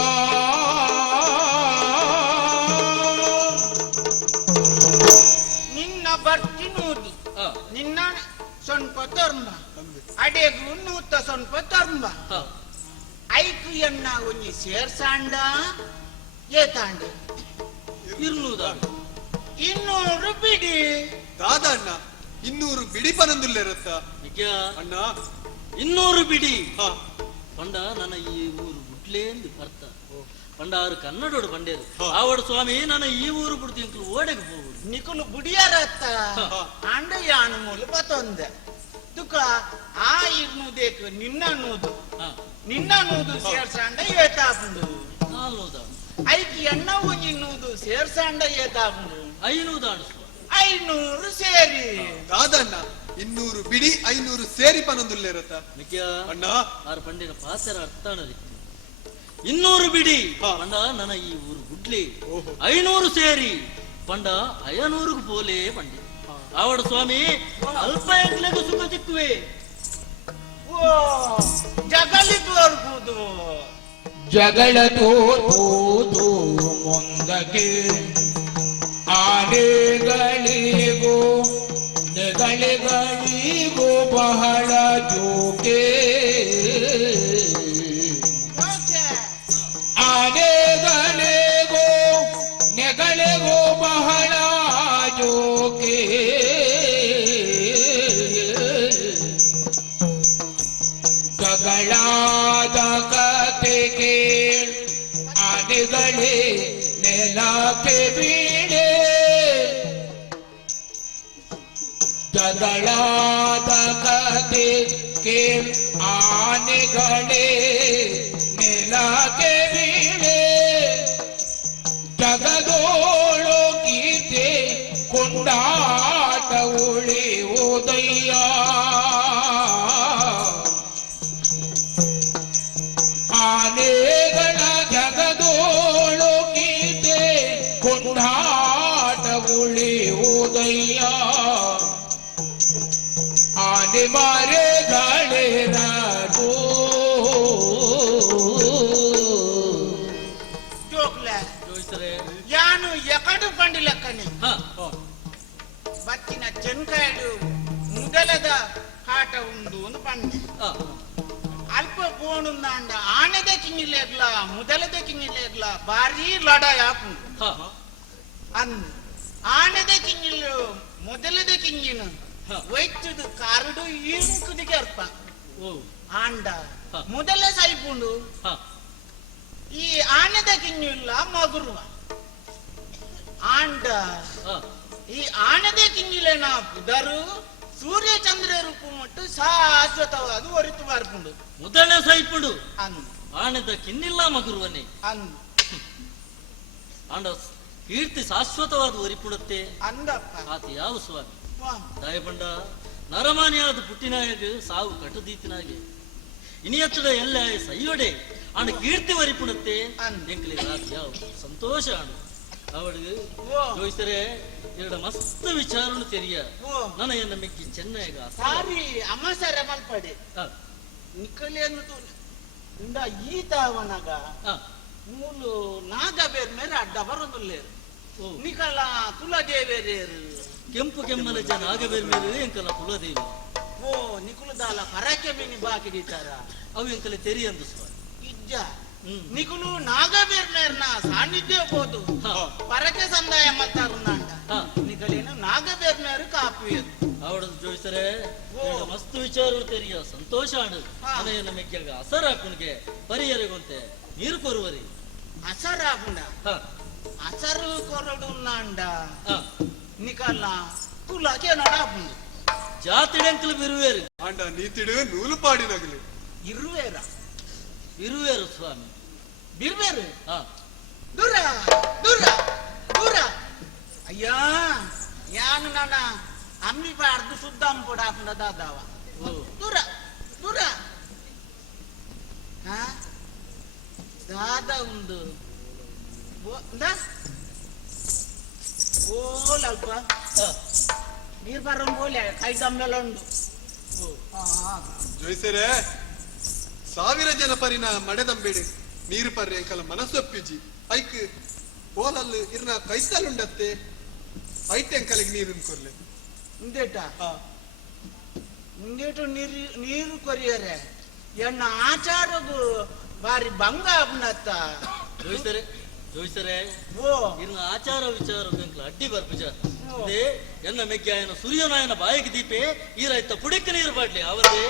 ಆ ನಿನ್ನ ಬರ್ತಿನುವುದು ಹ ನಿನ್ನ ಸ್ವಲ್ಪ ತೊಂಬ ಅಡೆಗು ನೂತ ಸ್ವಲ್ಪ ತೊಂಬ ಹ ಐಕು ಎನ್ನ ಒಂಜಿ ಸೇರ್ಸಾಂಡ ಏತಾಂಡೆ ಇರ್ನುವುದಾಡು 200 ಬಿಡಿ ದಾದಣ್ಣ 200 ಬಿಡಿ ಪನಂದುಲ್ಲೆರತ್ತ ನಿಜ ಅಣ್ಣ 200 ಬಿಡಿ ಹ ಪಂಡ ನನ್ನ ಈ ಊರು ಗುಡ್ಲೇಂದು ಬರ್ತ ಪಂಡಾರು ಕನ್ನಡೋಡು ಬಂಡೇರು ಹ. ಆವಡು ಸ್ವಾಮಿ ನನ್ನ ಈ ಊರು ಬಿಡ್ತೀನಿ ಓಡೆಗೆ ಹೋಗುದು ನಿಕುಲು ಬುಡಿಯರತ್ತ ಹ. ಅಂಡ ಯಾನು ಮೂಲು ಬತ್ತೊಂದೆ ತುಕ ಆ ಇರ್ನುದೇಕು ನಿನ್ನ ನೂದು ಹ ನಿನ್ನ ನೂದು ಸೇರ್ಸಾಂಡ ಏತಾಪುಂಡು ನಾಲ್ನೂದಾಡು ಐಕು ಎನ್ನ ಒಂಜಿ ನೂದು ಸೇರ್ಸಾಂಡ ಏತಾಪುಂಡು 500 ಸ್ವಾಮಿ 500 ಸೇರಿ ದಾದಣ್ಣ 200 ಬಿಡಿ 500 ಸೇರಿ ಪನಂದುಲ್ಲೆರತ್ತ ನಿಜ ಅಣ್ಣ ಆರು ಪಂಡಿನ ಪಾತ್ರ ಅರ್ಥಾಣ 200 ಬಿಡಿ ಹ. ಪಂಡ ನನ್ನ ಈ ಊರು ಗುಡ್ಲಿ ಓಹೋ. 500 ಸೇರಿ ಪಂಡ 500 ಪೋಲೆ ಪಂಡಿ ಆವಡು ಸ್ವಾಮಿ ಅಲ್ಪ ಎಂಕ್ಲೆಗೂ ಸುಖ ಚಿಕ್ಕುವೆ ಓ ಜಗಲಿ ತೋರ್ಬುದು ಜಗಳ ತೋರ್ಬೋದು ಮುಂದಕ್ಕೆ ಆನೆಗಳಿಗೂ ನೆಗಳಿಗಳಿಗೂ ಬಹಳ ಜೋಕೆ ಓಕೆ ಆನೆಗಳಿಗೂ ನೆಗಳಿಗೂ ಬಹಳ ಜೋಕೆ ಜಗಳಾದ ಕತೆ ಕೇಳ ಆನೆಗಳೇ ನೆಲಕ್ಕೆ ಬೀಳೆ ಜಗಳಾದ ಕತೆ ಕೇಳ ಆನೆಗಳೇ ನೆಲಕ್ಕೆ ಬೀಳೆ ಜಗದೋಳು ಗೀತೆ ಕೊಂಡಾಟ ಉಳಿ ಓದಯ್ಯ ಆನೆಗಳ ಜಗದೋಳು ಗೀತೆ ಕೊಂಡಾಟ ಉಳಿ ಓದಯ್ಯ ಆನೆ ಮಾರೆಗಳೇರಾಡು ಜೋಕ್ಲೆ ಜೋಯಿಸರೆ ಯಾನು ಎಕಡು ಪಂಡಿ ಲೆಕ್ಕನೆ ಹ ಬತ್ತಿನ ಚೆನ್ಕಾಯಡು ಮುದಲದ ಕಾಟ ಉಂಡು ಒಂದು ಪಂಡಿ ಹ ಅಲ್ಪ ಪೋಣುಂದಾಂಡ ಆನೆದ ಕಿಂಗಿಲೇಗ್ಲ ಮುದಲದ ಕಿಂಗಿಲೇಗ್ಲ ಬಾರಿ ಲಡಾಯಿ ಆಪುಂಡು ಹ ಅಂದು ಆನೆದ ಕಿಂಗಿಲು ಮೊದಲದ ಕಿಂಗಿನ ಹ. ವೈದ್ಯದ ಕಾರುಡು ಇಂಕುದಿಗೆ ಅರ್ಪ ಓ ಆಂಡ ಹ. ಮೊದಲೇ ಸೈಪುಂಡು ಹ ಈ ಆನೆದ ಕಿಂಗಿಲ್ಲ ಮಗುರುವ ಆಂಡ ಹ ಈ ಆನೆದ ಕಿಂಗಿಲೇನ ಪುದರು ಸೂರ್ಯ ಚಂದ್ರ ರೂಪು ಮಟ್ಟು ಶಾಶ್ವತವಾದ ಒರಿತು ಬಾರ್ಪುಂಡು ಮೊದಲೇ ಸೈಪುಡು ಅನ್ ಆಣದ ಕಿನ್ನಿಲ್ಲ ಮಗುರುವನೆ ಅನ್ ಆಂಡ ಕೀರ್ತಿ ಶಾಶ್ವತವಾದ ಒರಿಪುಡತ್ತೆ ಅಂದಪ್ಪ ಆತ ಯಾವ ಸ್ವಾಮಿ ವಾ. ದಾಯಪಂಡ ನರಮಾನ್ಯಾದ ಪುಟ್ಟಿನಾಯಗ ಸಾವು ಕಟುದೀತಿನಾಗೆ ಇನಿಯತ್ತಡ ಎಲ್ಲ ಸೈಯೊಡೆ ಆಂಡ ಕೀರ್ತಿ ವರಿಪುಡತ್ತೆ ಅನ್. ಎಂಕ್ಲೆ ರಾತ್ ಯಾವ ಸಂತೋಷ ಆಂಡು ಅವಳಿಗೆ ಓ. ಜೋಯಿಸರೆ ಎರಡು ಮಸ್ತ್ ವಿಚಾರನು ತೆರಿಯ ಓ. ನನ್ನ ಎನ್ನ ಮೆಕ್ಕಿ ಚೆನ್ನಾಗ ಸಾರಿ ಅಮ್ಮಸರ ಮಲ್ಪಡೆ ನಿಕ್ಕಲೇನು ಇಂದ ಈತವನಗ ಮೂಲು ನಾಗ ಬೇರ್ ಮೇಲೆ ಅಡ್ಡ ಬರೋದಿಲ್ಲೇರು ಓ. ನಿಕಲ ಕುಲದೇವೇರೇರು ಕೆಂಪು ಕೆಮ್ಮಲ ಜನ ಆಗಬೇರೆ ಮೇಲೆ ಎಂಕಲ ಕುಲದೇವಿ ಓ ನಿಕುಲದಾಲ ಪರಕೆ ಬಿನಿ ಬಾಕಿ ದಿತಾರ ಅವು ಎಂಕಲೆ ತೆರಿಯಂದು ಸ್ವಾಮಿ ಇಜ್ಜ ಹ್ಮ್ ನಿಕುಲು ನಾಗಬೇರ್ ಮೇರ್ನ ಸಾನ್ನಿಧ್ಯ ಹೋದು ಹ. ಪರಕೆ ಸಂದಾಯ ಮತ್ತಾರುಂದಾಂಡ ಹ. ನಿಕಲೇನು ನಾಗಬೇರ್ ಮೇರು ಕಾಪಿಯದು ಅವಳದು ಜೋಯಿಸರೆ ಓ. ಮಸ್ತ್ ವಿಚಾರಗಳು ತೆರಿಯ ಸಂತೋಷ ಆಂಡು ಹಾ. ನನ್ನ ಎನ್ನ ಮೆಕ್ಕಿಯಾಗ ಅಸರ ಹಾಕುನ್ಗೆ ಪರಿಹರಿಗೊಂತೆ ನೀರು ಕೊರುವರಿ ಅಸರಾಗುಂಡ ಹ ಅಸರು ಕೊರಡು ನಾಂಡ ಹ ನಿಕಲ್ಲ ಕುಲಕ್ಕೆ ನಡಾಪುಂಡು ಜಾತಿಡೆಂಕಲು ಬಿರುವೇರು ಆಂಡ ನೀತಿಡು ನೂಲು ಪಾಡಿನಗಲಿ ಇರುವೇರ ಬಿರುವೇರು ಸ್ವಾಮಿ ಬಿರ್ಬೇರು ಹ ದೂರ ದೂರ ದೂರ ಅಯ್ಯಾ ಯಾನು ನನ್ನ ಅಮ್ಮಿ ಬಾರ್ದು ಸುದ್ದಾಂ ಪುಡಾಪುಂಡ ದಾದಾವ ಓ ದೂರ ದೂರ ಹಾ ದಾದ ಉಂದು ಓಲಲ್ಪ ಹ ನೀರ್ ಬರೋ ಬೋಲೆ ಕೈ ದಮ್ಮೆಲ್ಲ ಉಂಡು ಓ ಜೋಯಿಸರೆ ಸಾವಿರ ಜನ ಪರಿನ ಮಡೆದಂಬೇಡಿ ನೀರು ಪರ್ರೆ ಎಂಕಲ ಮನಸ್ಸೊಪ್ಪಿಜಿ ಐಕ್ ಓಲಲ್ಲಿ ಇರ್ನ ಕೈತಲ್ಲುಂಡತ್ತೆ ಐತೆ ಎಂಕಲಿಗೆ ನೀರು ಕೊರ್ಲೆ ಇಂದೇಟ ಇಂದೇಟು ನೀರು ಕೊರಿಯರೆ ಎನ್ನ ಆಚಾರದು ಬಾರಿ ಭಂಗ ಅಪ್ನತ್ತ ಜೋಯಿಸರೆ ಜೋಯಿಸರೆ ಓ ಇನ್ನು ಆಚಾರ ವಿಚಾರ ಎಂಕಲ ಅಡ್ಡಿ ಬರ್ಪಿಜ ಓ. ಅದೇ ಎನ್ನ ಮೆಗ್ಗಾಯನ ಸೂರ್ಯನಾಯನ ಬಾಯಿಗೆ ದೀಪೆ ಈ ರೈತ ಪುಡಿಕ ನೀರು ಬಾಡ್ಲಿ ಅವರೇ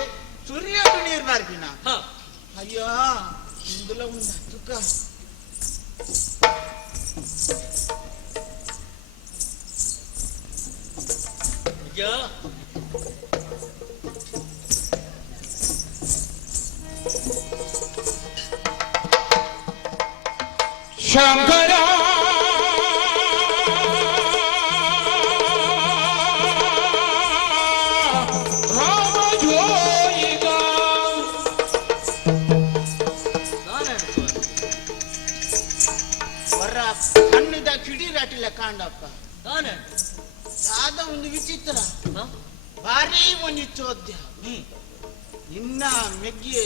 ಸೂರ್ಯದು ನೀರು ಬಾರ್ಕಿನ ಹ ಅಯ್ಯೋ ಇಂದುಲ ಉಂಡ ತುಕ್ಕ ಮೆಗ್ಗಾ ಶಂಕರ ರಾಮ ಜೋಯಿಗ ನಾನೇ ಸ್ವಾಮಿ ಹೊರ ಕಣ್ಣಿದ ಕಿಡಿರಾಟಿಲ್ಲ ಕಾಂಡಪ್ಪ ನಾನೇ ಆದ ಒಂದು ವಿಚಿತ್ರ ಹ ಭಾರಿ ಒಂದು ಚೋದ್ಯ ಹ್ಮ್ ಇನ್ನ ಮೆಗ್ಗಿ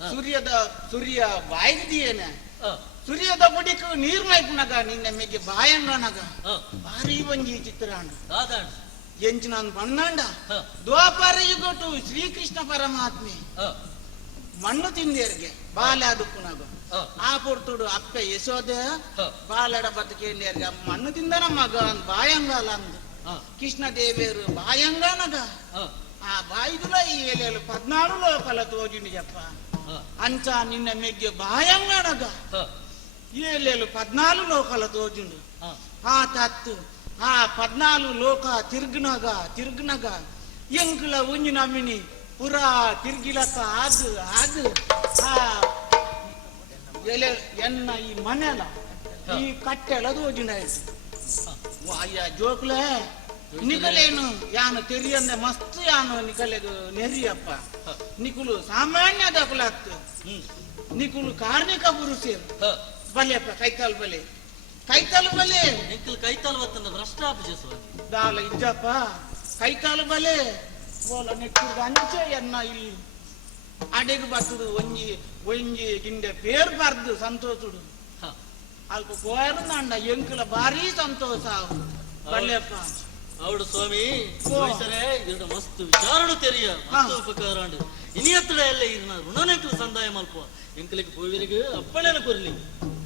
ಹ. ಸೂರ್ಯ ಬಾಯಿದಿಯೇನೆ ಹ ಸೂರ್ಯದ ಬುಡಿಕ ನೀರ್ ಮೈಪುನಗ ನಿನ್ನ ಮೆಗ್ಗೆ ಬಾಯಂಗನಗ ಹ ಭಾರಿ ಒಂಜಿ ಚಿತ್ರಾಂಡ ದಾದಾಣ ಎಂಚು ನಾನು ಪನ್ನಂಡ ಹ ದ್ವಾಪರ ಯುಗಟು ಶ್ರೀಕೃಷ್ಣ ಪರಮಾತ್ಮೆ ಹ ಮಣ್ಣು ತಿಂದೇರ್ಗೆ ಬಾಲ್ಯಾದು ಪುನಗ ಹ ಆ ಪೊರ್ತುಡು ಅಪ್ಪ ಯಶೋದ ಹ ಬಾಲಡ ಬದುಕೇಂದೇರ್ಗೆ ಮಣ್ಣು ತಿಂದನ ಮಗ ಬಾಯಂಗಲ ಅಂದು ಹ ಕೃಷ್ಣ ದೇವೇರು ಬಾಯಂಗನಗ ಹ ಆ ಬಾಯಿದುಲ ಈ ಎಲೆಲು 14 ಲೋಕಲ ತೋಜಿಂಡಿ ಜಪ್ಪ ಹ ಅಂಚ ನಿನ್ನ ಮೆಗ್ಗೆ ಬಾಯಂಗನಗ ಹ ಏಲೇಲು 14 ಲೋಕಲ ತೋಜಿಂಡು ಹ ಆ ತತ್ತು ಆ 14 ಲೋಕ ತಿರ್ಗ್ನಗ ಎಂಕುಲ ಉಂಜಿ ನಮ್ಮಿನಿ ಪುರಾ ತಿರ್ಗಿಲಕ್ಕ ಅದು ಆ ಎಲೆ ಎನ್ನ ಈ ಮನೆಲ ಈ ಕಟ್ಟೆಲ ತೋಜಿಂಡ ಅಯ್ಯ ಜೋಕ್ಲೆ ನಿಕಲೇನು ಯಾನು ತೆರಿಯಂದೆ ಮಸ್ತ್ ಯಾನು ನಿಕಲೆಗು ನೆರಿಯಪ್ಪ ನಿಕುಲು ಸಾಮಾನ್ಯ ದಕುಲತ್ತು ಹ್ಮ್ ನಿಕುಲು ಕಾರ್ಮಿಕ ಪುರುಷರು ಹ ಬಲೆಪ್ಪ ಕೈತಾಲ್ ಬಲೆ ಎಂಕಲ್ ಕೈತಾಲ್ ವತ್ತನ ಭ್ರಷ್ಟಾಪಜ ಸ್ವಾಮಿ ದಾಲ ಇಜ್ಜಪ್ಪ ಕೈತಾಲ್ ಬಲೆ ಬೋಲ ನೆಟ್ಟಿದ ಅಂಚೆ ಎನ್ನ ಇಲ್ಲಿ ಅಡೆಗೆ ಬರ್ತದು ಒಂಜಿ ಗಿಂಡೆ ಪೇರ್ ಬರ್ದು ಸಂತೋಷುಡು ಹ ಅಲ್ಪ ಕೋಯರ್ದಂಡ ಎಂಕುಲ ಭಾರಿ ಸಂತೋಷ ಬಲ್ಲೆಪ್ಪ ಅವಡು ಸ್ವಾಮಿ ಓ. ಜೋಯಿಸರೆ ಎರಡು ಮಸ್ತ್ ವಿಚಾರಡು ತೆರಿಯ ಮಸ್ತ್ ಹ. ಉಪಕಾರ ಉಂಡು ಇನಿಯತ್ತಡ ಎಲ್ಲ ಇರ್ನ ಋಣನೆಂಕಲು ಸಂದಾಯ ಮಲ್ಪ ಎಂಕಲಿಗೆ ಪೋವಿರಿಗೆ ಅಪ್ಪಣೆನ ಕೊರ್ಲಿ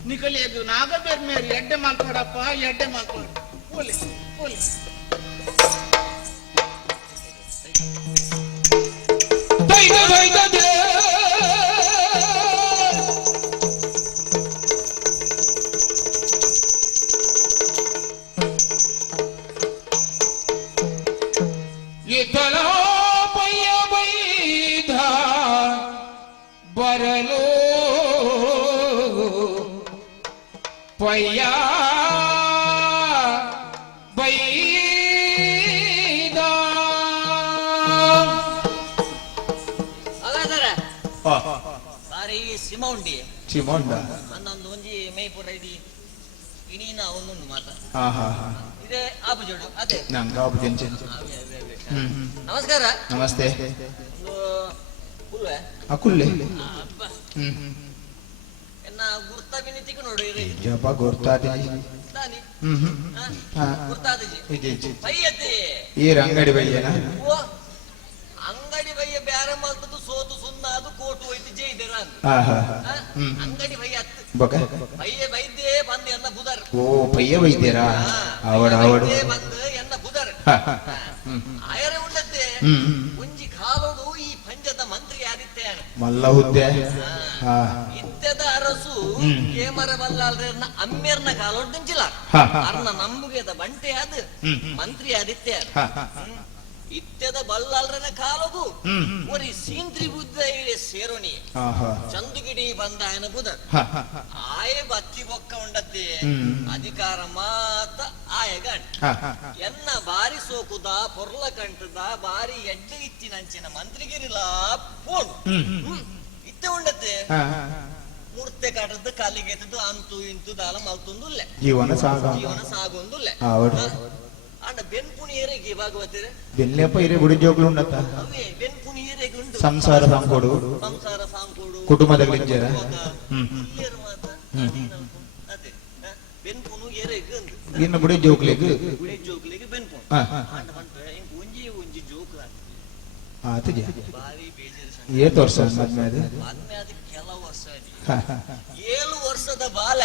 ನಿಕಲೇದು ನಾಗಬೇರ್ ಮೇರಿ ಎಡ್ಡೆ ಮಾಡ್ಕೊಡಪ್ಪ ಎಡ್ಡೆ ಮಾಡ್ಕೊಡು ಪೋಲಿ ದೈ ದೈ ಬೈದದೆ ಇತಲ ಪಯ್ಯ ಬೈದ ಬರಲು ಪಯ್ಯ ಬೈದ ಹಾಗಾದರೆ ಸಾರಿ ಸಿಮ ಉಂಡಿ ಚಿಮೋಂಡ ಅನ್ನೊಂದು ಒಂಜಿ ಮೇಯ್ಪುರ ಇಡಿ ಇನೀನ ಒಂದೊಂದು ಮಾತ ಹಾ ಹಾ ಹಾ ಇದೇ ಆಪು ಜೋಡು ಅದೇ ನಂಗೆ ಕಾಪು ತಿಂಚೆ ಅವೇ. ಹ್ಮ್ ನಮಸ್ಕಾರ ನಮಸ್ತೆ ಒಂದು ಪುಲ್ವೆ ಅಕುಲ್ಲೆ ಅಪ್ಪ ಹ್ಮ್ ಎನ್ನ ಗುರ್ತ ಬಿನಿತಿಗೆ ನೋಡು ಇರಿ ಜಪ ಗೊತ್ತಾದಿ ದಾನಿ ಹ್ಮ್ ಹ್ಮ್ ಹಾ ಗುರ್ತಾದಜಿ ಇಜ್ಜಿ ಬೈಯತಿ ಈ ರಂಗಡಿ ಬಯ್ಯನ ಓ ಅಂಗಡಿ ಬಯ್ಯ ಬ್ಯಾರೆ ಮಲ್ತದ್ದು ಸೋತು ಸುಣ್ಣ ಅದು ಕೋಟು ಹೋಯ್ತು ಜೈದರ ಹಾ ಹಾ ಅಂಗಡಿ ಬಯ್ಯ ಹತ್ತು ಬಕ ಬಯ್ಯ ಬೈದ್ಯೇ ಬಂದು ಎನ್ನ ಬುದರ್ ಓ ಪಯ್ಯ ಬೈದ್ಯರಾ ಅವಡ ಅವಡು ಬೈದ್ಯೇ ಬಂದು ಎನ್ನ ಬುದರ್ ಹಾ ಹಾ ಆಯರೆ ಉಂಡತ್ತೆ ಹ್ಮ್ ಒಂಜಿ ಕಾಲೋಡು ಈ ಪಂಚದ ಮಂತ್ರಿ ಆದಿತ್ಯನ ಮಲ್ಲ ಹುದ್ದೆ ಹಾ ಇತ್ಯದ ಅರಸು ಕೇಮರ ಬಲ್ಲಾಲ್ರನ್ನ ಅಮ್ಮೇರ್ನ ಕಾಲೋಡ್ ದಿಂಚಿಲ್ಲ ಹಾ, ಹಾ. ಅರ್ನ ನಂಬುಗೆದ ಬಂಟೆ ಅದ ಮಂತ್ರಿ ಆದಿತ್ಯ ಹಾ ಇತ್ಯದ ಬಲ್ಲಾಲ್ರನ ಕಾಲೋದು ಹ್ಮ್ ಒರಿ ಸೀಂದ್ರಿ ಬುದ್ಧ ಇಳೆ ಸೇರೋನಿ ಹಾ ಹಾ ಚಂದುಗಿಡಿ ಬಂದ ಆಯನ ಬುಧ ಹಾ ಹಾ ಆಯ ಬತ್ತಿ ಬೊಕ್ಕ ಉಂಡತ್ತೆ ಅಧಿಕಾರ ಮಾತ ಆಯ ಗಂಟ ಹಾ ಹಾ ಎನ್ನ ಬಾರಿ ಸೋಕುದ ಪೊರ್ಲ ಕಂಟದ ಬಾರಿ ಎಡ್ಡೆ ಇತ್ತಿನಂಚಿನ ಮಂತ್ರಿಗಿರಿಲ ಪೋಡು ಇತ್ತೆ ಉಂಡತ್ತೆ ಹಾ ಮೂರ್ತೆ ಕಾಟದ್ದು ಕಾಲಿಗೆ ಎತ್ತದ್ದು ಅಂತೂ ಇಂತು ದಾಲ ಮಲ್ತೊಂದುಲ್ಲೆ ಜೀವನ ಸಾಗ ಜೀವನ ಸಾಗೊಂದುಲ್ಲೆ ಅವಡು ಅಂಡ ಬೆನ್ಪುಣಿ ಏರೆಗೆ ಭಾಗವತಿರೆ ಬೆಲ್ಲೆಪ್ಪ ಇರೇ ಬುಡಿ ಜೋಕ್ಲು ಉಂಡತ್ತ ಅವೇ ಬೆನ್ಪುಣಿ ಏರೆಗೆ ಉಂಟು ಸಂಸಾರ ಸಂಕೋಡು ಸಂಸಾರ ಸಾಂಕೋಡು ಕುಟುಂಬದ ಗಿಂಜರ ಇಲ್ಲೇರು ಮಾತ ಅದೇ ಬೆನ್ಪುನು ಏರೆಗೆ ಅಂದು ಇನ್ನು ಬುಡಿ ಜೋಕ್ಲಿಗೆ ಗುಡಿ ಜೋಕ್ಲಿಗೆ ಬೆನ್ಪುನು ಹಾ ಅಂಡ ಬಂತ ಹಿಂಗ್ ಒಂಜಿ ಒಂಜಿ ಜೋಕ್ ಆತಜ ಬಾರಿ ಬೇಜಾರು ಏತ್ ವರ್ಷ ಮದ್ಮೆ ಅದು ಆದ್ಮೇ ಅದಕ್ಕೆ ಕೆಲವು ವರ್ಷ ಆಗಿ ಹಾ ಹಾ 7 ವರ್ಷದ ಬಾಲ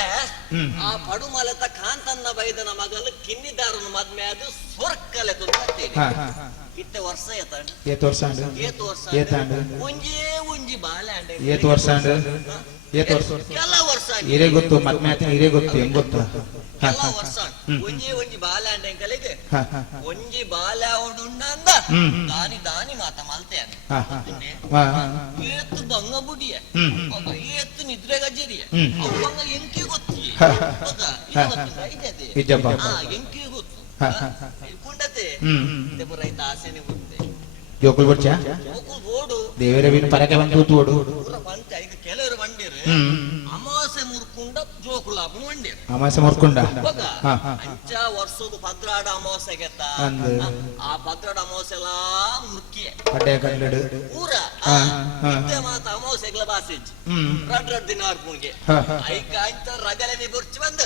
ಆ ಪಡುಮಲತ ಕಾಂತನ್ನ ಬೈದನ ಮಗಲು ಕಿನ್ನಿದಾರನ ಮದ್ಮೆ ಅದು ಸ್ವರ್ಕಲೆ ತುಂಬಿದ್ದೇನೆ ಹಾ ಹಾ ಇತ್ತೆ ವರ್ಷ ಎತ್ತಾಂಡು ಏತ್ ವರ್ಷ ಅಂಡು ಏತು ವರ್ಷ ಏತಾಂಡು ಒಂಜೇ ಒಂಜಿ ಬಾಲ ಅಂಡೆ ಏತ್ ವರ್ಷ ಅಂಡು ಏತ್ ವರ್ಷ ಎಲ್ಲ ವರ್ಷ ಆಗಿ ಹಿರೇ ಗೊತ್ತು ಮದ್ಮೆ ಆತ ಹಿರೇ ಗೊತ್ತು ಹೆಂಗ್ ಗೊತ್ತು ಹಾ ಎಲ್ಲ ವರ್ಷ ಒಂಜೇ ಒಂಜಿ ಬಾಲ ಅಂಡೆ ಕಲಿಗೆ ಹಾ ಹಾ ಒಂಜಿ ಬಾಲ ಅವಡುಂಡ ಅಂದ ದಾನಿ ದಾನಿ ಮಾತ ಮಲ್ತೆ ಅಂದ ಹಾ ಹಾ ಹಾ ಏತ್ತು ಬಂಗ ಬುಡಿಯ ಏತ್ತು ನಿದ್ರೆ ಗಜ್ಜರಿಯ ಬಂಗ ಎಂಕಿ ಗೊತ್ತಿ ಇಜ್ಜಪ್ಪ ಎಂಕಿ ಗೊತ್ತು ಹಾ ಹಾ ಕುಂಡತೆ ರೈತ ಆಸೆನೆ ಬರುತ್ತೆ ಜೋಕುಲ್ ಬರ್ಚಾ ಹೋಗು ಓಡು ದೇವರ ವಿನ ಪರಕೆ ಬಂದು ತೂಡು ಪೂರ ಬಂತ ಈಗ ಕೆಲವರು ಬಂದಿರು ಅಮಾವಾಸ್ಯೆ ಮುರ್ಕುಂಡ ಜೋಕುಲಾಪನ ಬಂದಿರು ಅಮಾಸೆ ಮುರ್ಕೊಂಡ ಹೋಗ ಹಾ ಹಾ ಅಂಚ ವರ್ಷದ ಭದ್ರಾಡ ಅಮಾವಾಸ್ಯೆ ಗೆತ್ತ ಅಂದು ಆ ಭದ್ರಾಡ ಅಮಾವಾಸ್ಯೆ ಎಲ್ಲಾ ಮುರ್ಕಿಯೆ ಅಡ್ಡೆ ಕಲ್ಲಡು ಪೂರ ಇದ್ದೆ ಮಾತ ಅಮಾವಾಸ್ಯೆಗಳ ಬಾಸೆಜ್ ರಡ್ ರಡ್ ದಿನ ಅರ್ಪುಣ್ಗೆ ಐಕ ಅಂತ ರಗಲೆನೆ ಬುರ್ಚಿ ಬಂದ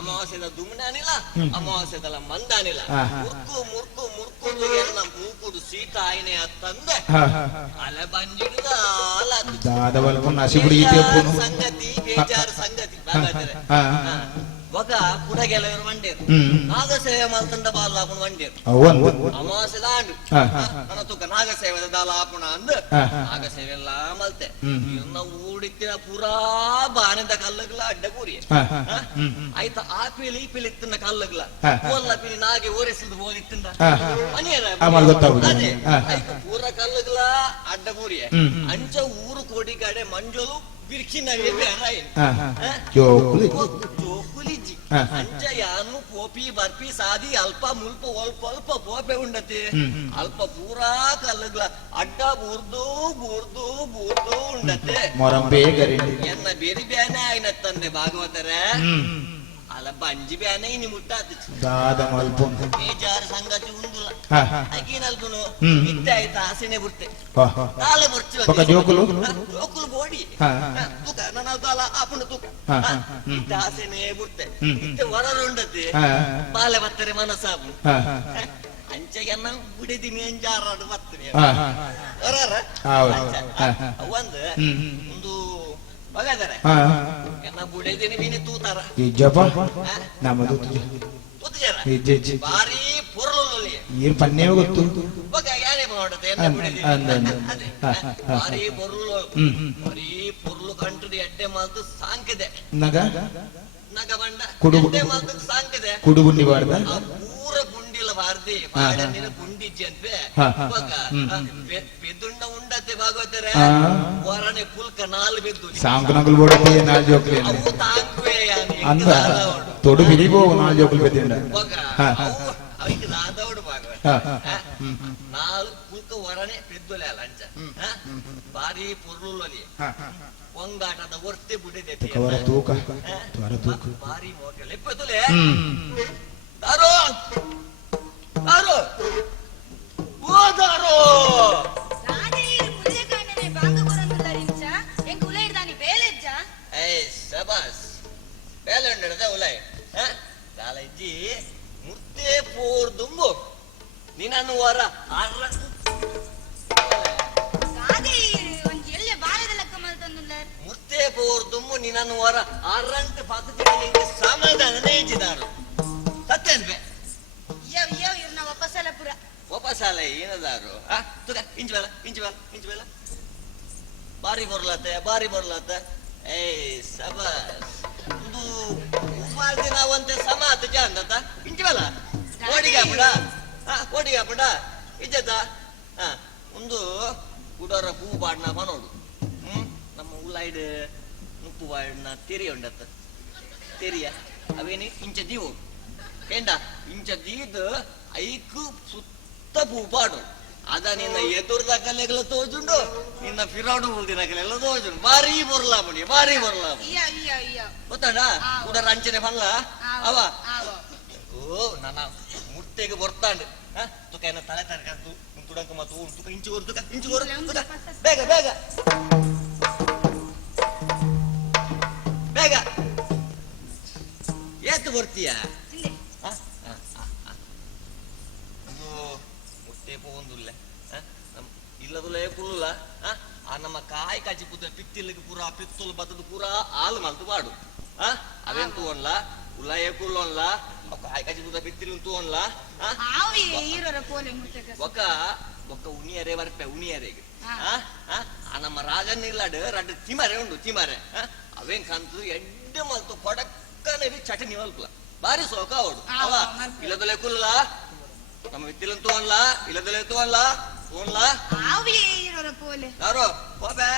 ಅಮಾವಾಸ್ಯದ ದುಮ್ನಾನಿಲ್ಲ ಅಮಾವಾಸ್ಯದಲ್ಲ ಮಂದಾನಿಲ್ಲ ಮುರ್ಕು ಮುರ್ಕು ಮುರ್ಕೊಂಡು ಎನ್ನ ಮೂಕುಡು ಸೀತ ಆಯ್ನೆ ಅತ್ತಂದೆ ಅಲೆ ಬಂಜಿಡುದ ಅಲ ದಾದವಲ್ಪು ನಸಿಬುಡಿ ಈತೆಪ್ಪುನು ಸಂಗತಿ ಬೇಜಾರು ಸಂಗತಿ ಬಾಗಾದರೆ ಒಗ ಕುಡಗೆಲವರು ಮಂಡೇರು ನಾಗಸೇವೆ ಮಲ್ತಂಡ ಬಾಲ ಹಾಕೊಂಡು ಮಂಡೇರು ಅವಂದು ಅಮಾವಾಸ್ಯೆ ದಾಂಡು ನನ್ನ ತುಕ ನಾಗಸೇವೆದ ದಾಲ ಹಾಪುಣ ಅಂದು ನಾಗಸೇವೆ ಎಲ್ಲಾ ಮಲ್ತೆ ಇನ್ನ ಊಡಿತ್ತಿನ ಪುರಾ ಬಾಣದ ಕಲ್ಲುಗಳ ಅಡ್ಡ ಕೂರಿ ಆಯ್ತ ಆ ಪೀಳಿ ಈ ಪೀಳಿ ಇತ್ತಿನ ಕಲ್ಲುಗಳ ಓಲ್ಲ ಪೀಳಿ ನಾಗೆ ಓರಿಸಿದ್ ಓದಿತ್ತಿಂದ ಅದೇ ಆಯ್ತ ಪೂರ ಕಲ್ಲುಗಳ ಅಡ್ಡ ಕೂರಿ ಅಂಚ ಊರು ಕೋಡಿ ಕಡೆ ಮಂಜಲು ಬಿರ್ಕಿನವೇ ಬೇಡ ಜೋಕುಲಿಜ್ಜಿ ಅಂಚ ಯಾನು ಪೋಪಿ ಬರ್ಪಿ ಸಾದಿ ಅಲ್ಪ ಮುಲ್ಪ ಒಲ್ಪ ಅಲ್ಪ ಪೋಪೆ ಉಂಡತಿ ಅಲ್ಪ ಪೂರಾ ಕಲ್ಲುಗಳ ಅಡ್ಡ ಬೂರ್ದು ಬೂರ್ದು ಬೂರ್ದು ಉಂಡತೆ ಮೊರಂಬೆ ಗರಿ ಎನ್ನ ಬೇರಿ ಬ್ಯಾನೆ ಆಯ್ನ ತಂದೆ ಭಾಗವತರೆ ಅಲ್ಲ ಬಂಜಿ ಬ್ಯಾನೆ ಇನಿ ಮುಟ್ಟಾತಿ ದಾದ ಮಲ್ಪು ಬೇಜಾರು ಸಂಗತಿ ಉಂದುಲ್ಲ ಅಗಿನಲ್ಗುನು ಇತ್ತ ಆಯ್ತ ಆಸೆನೆ ಬಿಡ್ತೆ ತಾಳೆ ಬರ್ಚಿ ಜೋಕುಲು ಜೋಕುಲು ಬೋಡಿ ತುಕ ನನ್ನ ತಾಲ ಆಪುಂಡು ತುಕ ಇತ್ತ ಆಸೆನೆ ಬಿಡ್ತೆ ಇತ್ತ ಹೊರರುಂಡತಿ ಬಾಲೆ ಬತ್ತರೆ ಮನಸ್ಸಾಬು ಅಂಚೆಗೆನ್ನ ಬಿಡಿದಿನಿ ಅಂಜಾರಾಡು ಬತ್ತರೆ ಹೊರರ ಒಂದು ಒಂದು ಬಗದರೆ ಎನ್ನ ಬುಡಿದಿನಿ ವಿನಿ ತೂತಾರ ಇಜ್ಜಪ್ಪ ನಮ್ಮದು ತೂತಿಜಾರ ಇಜ್ಜೆ ಬಾರಿ ಪೊರಲಲ್ಲಿ ಏನ್ ಪನ್ನೇ ಗೊತ್ತು ಬಗ ಯಾರೇ ನೋಡದೆ ಭಾರಿ ಪೊರ್ಲು ಭಾರಿ ಪೊರ್ಲು ಕಂಟ್ರಿ ಎಡ್ಡೆ ಮಾತು ಸಾಂಕಿದೆ ನಗ ನಗ ಬಂಡ ಕುಡುಬು ಎಡ್ಡೆ ಮಾತು ಸಾಂಕಿದೆ ಕುಡುಬು ನಿವಾರ್ದ ಪೂರ ಗುಂಡಿಲ ಬಾರ್ದಿ ಗುಂಡಿಜ್ಜಿ ಅಂತೆ ಬೆದ್ದುಂಡ ಉಂಡತೆ ಭಾಗವತರೆ ವರನೆ ಪುಲ್ಕ ನಾಲ್ ಬೆದ್ದು ಸಾಂಕನಗಳು ಬೋಡತೆ ನಾಲ್ ಜೋಕ್ಲಿ ಅವು ತಾಂಕ್ವೆ ಅಂದ ತೊಡು ಬಿರಿಬೋ ನಾಲ್ ಜೋಕ್ಲಿ ಬೆದ್ದಿಂಡ ಅವಕ್ಕೆ ರಾದವಡು ಭಾಗವತ ನಾಲ್ ಪುಲ್ಕ ವರನೆ ಬೆದ್ದುಲೆ ಅಲ್ಲ ಅಂಚ ಬಾರಿ ಪೊರ್ಲುಲ್ಲಿ ಒಂಗಾಟದ ಒರ್ತೆ ಬುಡಿದೆ ಕವರ ತೂಕ ತ್ವರ ತೂಕ ಬಾರಿ ಮೋಟಲ್ ಎಪ್ಪತ್ತುಲೆ ದಾರೋ ದಾರೋ ಓ ದಾರೋ ರಾಜೇರು ಮುಲ್ಲೆ ಕಾಣನೆ ಬಾಂಗ ಬರಂದು ದರಿಂಚ ಎಂಗ ಉಲೈ ದಾನಿ ಬೇಲೆಜ್ಜ ಏಯ್ ಸಬಾಸ್ ಬೇಲೆ ಉಂಡದ ಉಲೈ ಕಾಲಜ್ಜಿ ಮುರ್ತೆ ಪೋರ್ ದುಂಬು ನಿನ್ನನ್ನು ವರ ಆರ ರಾಜೇರು ಒಂಜಿ ಎಲ್ಲೆ ಬಾಳೆದ ಲೆಕ್ಕ ಮಲ್ತಂದುಲ್ಲರ್ ಮುರ್ತೆ ಪೋರ್ ದುಂಬು ನಿನ್ನನ್ನು ವರ ಆರಂಟ್ ಪಕ್ಕದಲ್ಲಿ ಸಮಾಧಾನ ನೇಜಿದಾರು ಸತ್ಯನ್ಬೆ ಯವ್ ಇರ್ನ ವಾಪಸಲ ಪುರ ವಾಪಸಾಲ ಏನದಾರು ತುಗ ಇಂಚ್ ಬೇಲ ಬಾರಿ ಬರ್ಲಾತ ಏಯ್ ಸಬಾಸ್ ಒಂದು ಉಪಾಲ್ ದಿನ ಒಂತೆ ಸಮಾತ ಜಾಂದತ ಇಂಚ್ ಬೇಲ ಓಡಿಗ ಪುಡ ಇಜ್ಜತ ಒಂದು ಕುಡರ ಪೂ ಬಾಡ್ನ ಮನೋಡು ನಮ್ಮ ಉಳ್ಳಾಯ್ಡ್ ಮುಪ್ಪು ಬಾಡ್ನ ತೆರಿ ಉಂಡತ್ತ ತೆರಿಯ ಅವೇನಿ ಇಂಚ ದೀವು ಏಂಡ ಇಂಚ ದೀದ್ ಐಕು ಸುತ್ತ ಪೂಪಾಡು ಅದ ನಿನ್ನ ಎದುರ್ದಾಕಲೆಲ್ಲ ತೋಜುಂಡು ನಿನ್ನ ಫಿರಾಡು ಉಳ್ದಿನಕಲೆಲ್ಲ ತೋಜುಂಡು ಬಾರಿ ಬರ್ಲಾ ಗೊತ್ತಾಡ ಕೂಡ ರಂಚನೆ ಬಲ್ಲ ಅವ ಓ ನನ್ನ ಮುಟ್ಟೆಗೆ ಬರ್ತಾಂಡು ತುಕ ಏನ ತಲೆ ತರಕಾತು ತುಡಂಕ ಮತ್ತು ತುಕ ಇಂಚು ಬೇಗ ಏತು ಬರ್ತೀಯ ಮುಟ್ಟೆ ಪೋಂದುಲ್ಲ ಇಲ್ಲದುಲೇ ಪುಲ್ಲ ಆ ನಮ್ಮ ಕಾಯಿ ಕಾಚಿ ಪುತ್ತ ಪಿತ್ತಿಲ್ಲಿಗೆ ಪೂರ ಪಿತ್ತುಲು ಬತ್ತದು ಪೂರ ಹಾಲು ಮಲ್ತು ಬಾಡು ಅವೇನ್ ತೂವನ್ಲ ಉಲಾಯ ಕುಲ್ಲೋನ್ಲ ಕಾಯಿ ಕಾಚಿ ಪುತ್ತ ಪಿತ್ತಿಲಿ ತೂವನ್ಲ ಆವಿ ಈರರ ಪೋಲೆ ಮುಟ್ಟಕ ಒಕ್ಕ ಉಣಿಯರೇ ಬರ್ಪೆ ಉಣಿಯರೆಗೆ ಆ ನಮ್ಮ ರಾಜನ್ ಇಲ್ಲಾಡು ರಡ್ಡು ತಿಮರೆ ಉಂಡು ತಿಮರೆ ಅವೇನ್ ಕಂತು ಎಡ್ಡೆ ಮಲ್ತು ಕೊಡಕ್ಕನೆ ಚಟನಿ ಮಲ್ಪುಲ ಬಾರಿ ಸೋಕ ಅವಡು ಅವ ಇಲ್ಲದಲೆ ಕುಲ್ಲ ನಮ್ಮ ವಿತ್ತಿಲಂತೂ ಅನ್ಲ ಇಲ್ಲದಲೆ ತೂವನ್ಲ ಆವಿ ಈರರ ಪೋಲೆ ಯಾರೋ ಹೋಬೆ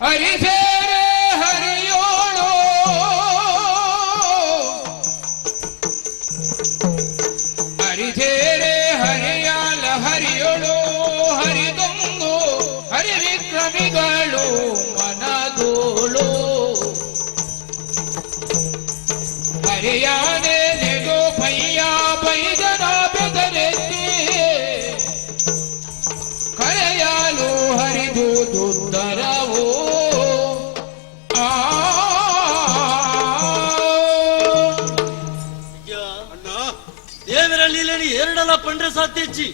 ಹರಿಸೇರೆ ಹರಿಯೋಳು ಹರಿಸೇರೆ ಹರಿಯಾಲ ಹರಿಯೋಳು ಹರಿದೊಂದು ಹರಿವಿಕ್ರಮಿಗಳು ಮನದೋಳು ಹರಿಯಾನೆ ನೆಗೋ ಪಯ್ಯ ಬೈದನ ಬೆದರೆತ್ತಿ ಕರೆಯಾಲು ಹರಿದು ದುದ್ದರವೋ ದೇವರ ಲೀಲೆನಿ ಎರಡಲ ಪಂಡ್ರೆ ಸಾತ್ಯಚ್ಚಿ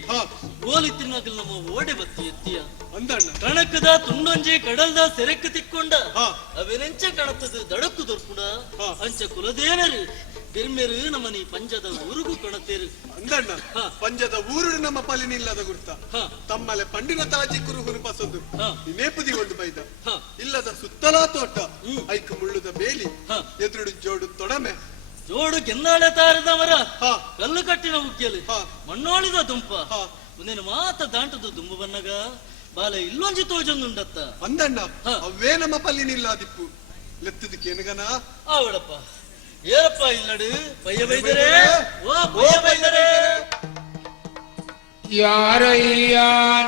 ಗೋಲಿ ತಿನ್ನಕಲ್ ನಮ್ಮ ಓಡೆ ಬತ್ತಿ ಎತ್ತಿಯ ಅಂದಣ್ಣ ಕಣಕದ ತುಂಡೊಂಜಿ ಕಡಲ್ದ ಸೆರೆಕ್ಕು ತಿಕ್ಕೊಂಡ ಅವೆನೆಂಚ ಕಣತದ ದಡಕ್ಕು ದೊರ್ಪುಡ ಅಂಚ ಕುಲದೇನರು ಗಿರ್ಮೆರು ನಮ್ಮನಿ ಪಂಜದ ಊರುಗೂ ಕಣತೇರು ಅಂದಣ್ಣ ಪಂಜದ ಊರು ನಮ್ಮ ಪಾಲಿನಿಲ್ಲದ ಗುರ್ತ ತಮ್ಮಲೆ ಪಂಡಿನ ತಾಜಿ ಕುರು ಹುರುಪಸೊಂದು ನೇಪುದಿ ಒಂದು ಬೈದ ಇಲ್ಲದ ಸುತ್ತಲಾ ತೋಟ ಐಕ ಮುಳ್ಳುದ ಬೇಲಿ ಎದುರು ಜೋಡು ತೊಡಮೆ ಜೋಡು ಕೆನ್ನಾಳೆ ತಾರದವರ ಕಲ್ಲು ಕಟ್ಟಿನ ಉಕ್ಕೆಲು ಮಣ್ಣೋಳಿದ ದುಂಪ ಒಂದೇನು ಮಾತ ದಾಂಟದ ದುಂಬು ಬನ್ನಗ ಬಾಲ ಇಲ್ಲೊಂಜಿ ತೋಜೊಂದುಂಡತ್ತ ಅಂದಣ್ಣ ಅವೇ ನಮ್ಮ ಪಲ್ಲಿನಿಲ್ಲ ದಿಪ್ಪು ಲೆತ್ತದಕ್ಕೆ ಏನಗನ ಆವಡಪ್ಪ ಏನಪ್ಪ ಇಲ್ಲಡು ಬಯ್ಯ ಬೈದರೆ ಓ ಬಯ್ಯ ಬೈದರೆ ಯಾರಯ್ಯ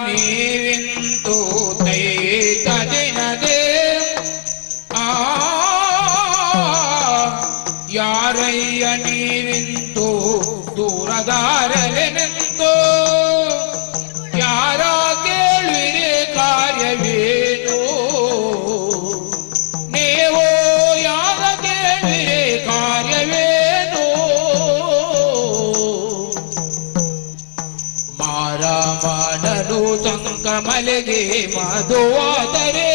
ನೀವಿಂತು ತೈತದಿನದೆ ಯಾರಯ್ಯ ನೀವಿಂತು ದೂರದಾರಲೆ ನಿಂತು ಯಾರ ಕೇಳಿರಿ ಕಾರ್ಯವೇನು ನೀವು ಯಾರ ಕೇಳಿರಿ ಕಾರ್ಯವೇನು ಮಾರ ಮಾಡಲು ಸಂಕಮಲೆಗೆ ಮಧುವಾದರೆ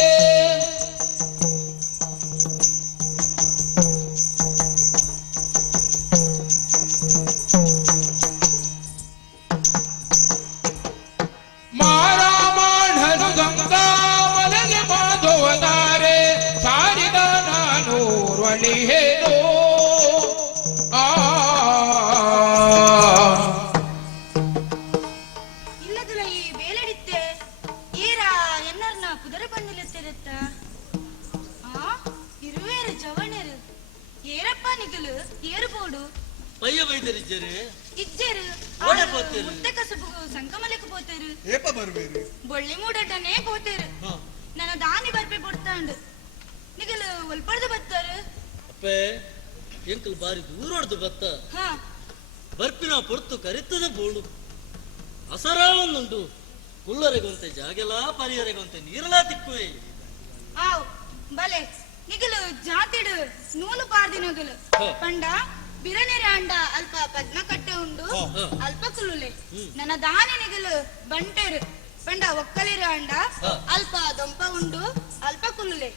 ಇಜ್ಜರು ಓಡೆ ಪೋತೇರು. ಮುತ್ತೆ ಕಸಬು ಸಂಕಮಲಕ್ಕೆ ಪೋತೇರು ಏಪ ಬರ್ಬೇರು ಬೊಳ್ಳಿ ಮೂಡಟನೇ ಪೋತೇರು ನನ್ನ ದಾನಿ ಬರ್ಪೆ ಕೊಡ್ತಾಂಡು ನಿಗಲು ಒಲ್ಪಡ್ದು ಬತ್ತಾರು ಅಪ್ಪೆ ಎಂಕಲ್ ಬಾರಿ ದೂರೊಡ್ದು ಬತ್ತ ಹಾ ಬರ್ಪಿನ ಪೊರ್ತು ಕರಿತದ ಬೋಳು ಅಸರಾವೊಂದುಂಟು ಕುಳ್ಳರೆಗೊಂತೆ ಜಾಗೆಲ ಪರಿಯರೆಗೊಂತೆ ನೀರಲಾ ತಿಕ್ಕುವೆ ಆವ್ ಬಲೆ ನಿಗಲು ಜಾತಿಡು ನೂಲು ಪಾರ್ದಿನಗಲು ಪಂಡ ಬಿರನೆರೆ ಅಂಡ ಅಲ್ಪ ಪದ್ಮ ಕಟ್ಟೆ ಉಂಡು ಅಲ್ಪ ಕುಲ್ಲುಲೆ ನನ್ನ ದಾನಿ ನಿಗಲು ಬಂಟೆರು ಪಂಡ ಒಕ್ಕಲಿರ ಅಂಡ ಅಲ್ಪ ದೊಂಪ ಉಂಡು ಅಲ್ಪ ಕುಲ್ಲುಲೆ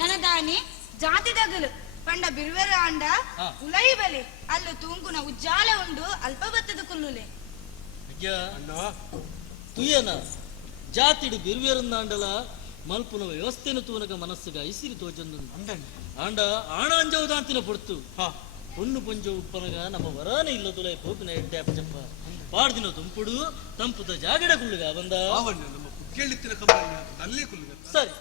ನನ್ನ ದಾನಿ ಜಾತಿದಗಲು ಪಂಡ ಬಿರುವೆರ ಅಂಡ ಉಲೈ ಬಲೆ ಅಲ್ಲು ತೂಂಗುನ ಉಜ್ಜಾಲ ಉಂಡು ಅಲ್ಪ ಬತ್ತದ ಕುಲ್ಲುಲೆ ಅಯ್ಯ ತುಯ್ಯನ ಜಾತಿಡು ಬಿರುವೇರುಂದಾಂಡಲ ಮಲ್ಪುನ ವ್ಯವಸ್ಥೆನ ತೂನಗ ಮನಸ್ಸುಗ ಐಸಿರಿ ತೋಜೊಂದು ಆಂಡ ಆಣ ಅಂಜವುದಾಂತಿನ ಪೊಡ್ತು பொண்ணு பொஞ்ச உப்பனಗ ನಮ್ಮ ವರಾನೆ ಇಲ್ಲದುಲೆ ಪೋಪಿನ ಎಡ್ಡೆ ಅಪ್ಪಚಪ್ಪ ಪಾಡ್ದಿನ ತುಂಪುಡು ತಂಪುದ ಜಾಗಡ ಕುಳ್ಳುಗ ಬಂದ ಅವಣ್ಣ ನಮ್ಮ ಕುಕ್ಕೇಳಿತ್ತಿನ ಕಂಬಳಿನ ಅಲ್ಲೇ ಕುಲ್ಲುಗ ಸರಿ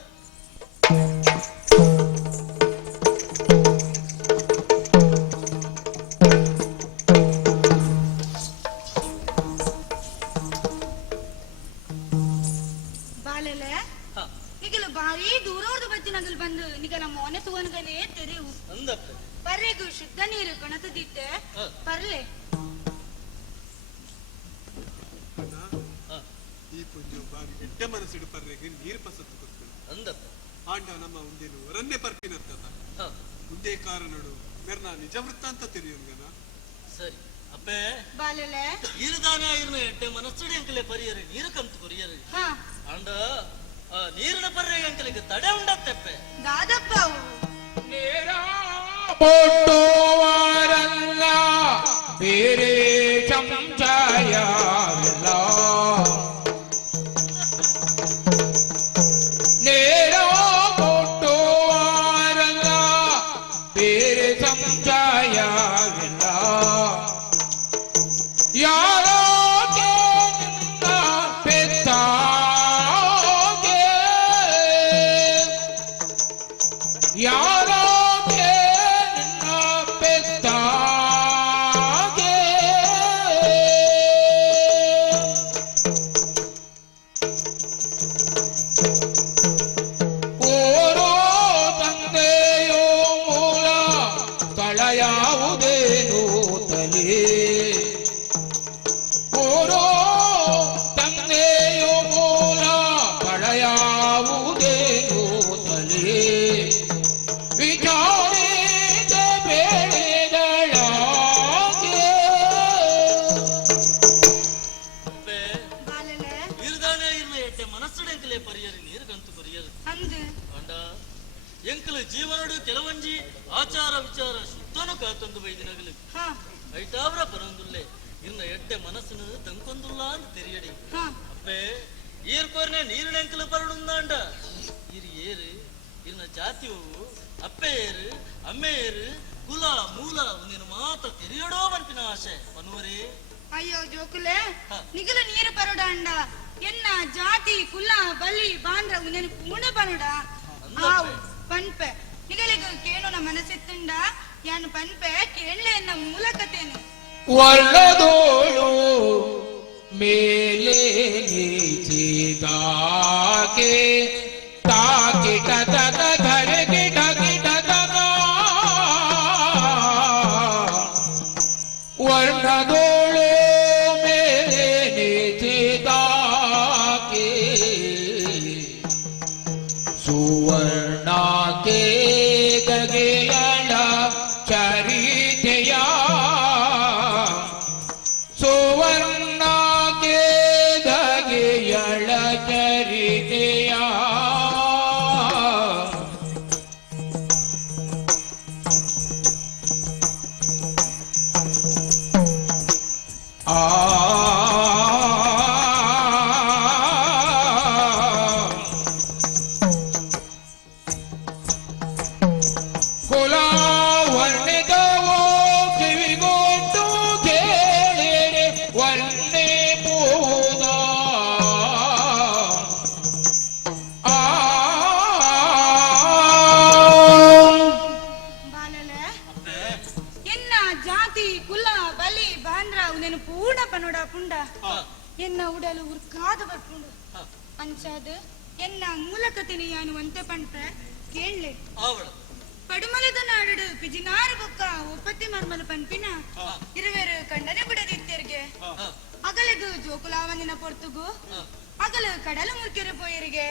ಬಾಲೆಲೆ ನಿಗಲು ಬಾರಿ ದೂರವರ್ದು ಬತ್ತಿನಗಲ್ ಬಂದು ನಿಗಲ ಮೋನೆ ತುವನಗಲೇ ತೆರೆವು ಅಂದಪ್ಪ ಪರ್ರೆಗೂ ಶುದ್ಧ ನೀರು ಕಣತದಿತ್ತೆ ಪರ್ಲೆ ಈ ಪುಂಜು ಬಾರಿ ಎಡ್ಡೆ ಮನಸ್ಸಿಡು ಪರ್ರೆಗೆ ನೀರು ಪಸತ್ತು ಕೊಡ್ತಾನೆ ಅಂದಪ್ಪ ಆಂಡ ನಮ್ಮ ಉಂದೇನು ವರನ್ನೇ ಪರ್ಪಿನತ್ತದ ಉಂದೇ ಕಾರಣಡು ಮೆರ್ನ ನಿಜ ವೃತ್ತಾಂತ ತಿಳಿಯುಂಗನ ಸರಿ ಅಪ್ಪೆ ಬಾಲೆಲೆ ಈರುದಾನ ಇರ್ನ ಎಡ್ಡೆ ಮನಸ್ಸುಡಿ ಅಂಕಲೆ ಪರಿಯರಿ ನೀರು ಕಂತು ಕೊರಿಯರಿ ಆಂಡ ನೀರಿನ ಪರ್ರೆ ಅಂಕಲಿಗೆ ತಡೆ ಉಂಡತ್ತೆಪ್ಪೆ ದಾದಪ್ಪ ನೇರ ಪೊಟ್ಟುವಾರಲ್ಲ ಬೇರೆ ಚಮಚಾಯವಿಲ್ಲ ನೇರ ಪೊಟ್ಟುವಾರಲ್ಲ ಬೇರೆ ಚಮಚಾಯವಿಲ್ಲ ಯಾರೋ ನಿನ್ನ ಪೆತ್ತಾಗೆ ಯಾರೋ ಎಂಕಲು ಜೀವನಡು ಕೆಲವಂಜಿ ಆಚಾರ ವಿಚಾರ ಶುದ್ಧನು ಕಾತೊಂದು ಬೈದಿನಗಲು ಐಟಾವ್ರ ಪರೊಂದುಲ್ಲೆ ಇನ್ನ ಎಡ್ಡೆ ಮನಸ್ಸಿನ ತಂಕೊಂದುಲ್ಲ ಅಂತ ತೆರಿಯಡಿ ಅಪ್ಪೆ ಈರ್ಕೊರ್ನೆ ನೀರಿನೆಂಕಲು ಪರಡುಂದಾಂಡ ಇರು ಏರು ಇನ್ನ ಜಾತಿಯು ಅಪ್ಪೆ ಏರು ಅಮ್ಮೆ ಏರು ಕುಲ ಮೂಲ ನೀನು ಮಾತ ತೆರಿಯಡೋ ಮನ್ಪಿನ ಆಶೆ ಪನುವರೇ ಅಯ್ಯೋ ಜೋಕುಲೆ ನಿಗಲು ನೀರು ಪರಡಾಂಡ ಎನ್ನ ಜಾತಿ ಕುಲ ಬಲಿ ಬಾಂದ್ರ ಉನೆನು ಪೂರ್ಣ ಪನಡ ಆವು ಪನ್ಪೆ ನಿಗಲಿಗೆ ಕೇಳೋಣ ಮನಸ್ಸೆತ್ತಂಡ ಯಾನು ಪನ್ಪೆ ಕೇಳಲೆ ಎನ್ನ ಮೂಲಕತೇನು ಒಳ್ಳದೋಳು ಮೇಲೆ ನೀಚಿದಾಕೆ ತಾಕಿಟ ತನ ಧರೆ ಗಿಟ ಗಿಟ ತನ ವರ್ಣದೋಳು ಮೇಲೆ ನೀಚಿದಾಕೆ ಸುವರ್ಣಕ್ಕೆ ಗಗೆಯಳ ಚರಿತೆಯ ಸುವರ್ಣಕ್ಕೆ ಗಗೆಯಳ ಚರಿತೆಯ ಅವೇನು ಪೂರ್ಣ ಪನೋಡ ಪುಂಡ ಎನ್ನ ಉಡಲು ಉರ್ಕಾದ ಬರ್ಪುಂಡು ಅಂಚಾದ ಎನ್ನ ಮೂಲಕತಿನಿ ಯಾನು ಒಂತೆ ಪಂಟ ಕೇಳಲೆ ಪಡುಮಲದ ನಾಡು ಪಿಜಿನಾರು ಬೊಕ್ಕ ಒಪ್ಪತ್ತಿ ಮರ್ಮಲ ಪಂಪಿನ ಇರುವೆರು ಕಂಡನೆ ಬಿಡದಿತ್ತರಿಗೆ ಅಗಲದು ಜೋಕುಲಾವನಿನ ಪೊರ್ತುಗು ಅಗಲು ಕಡಲ ಮುರ್ಕೆರೆ ಪೋಯರಿಗೆ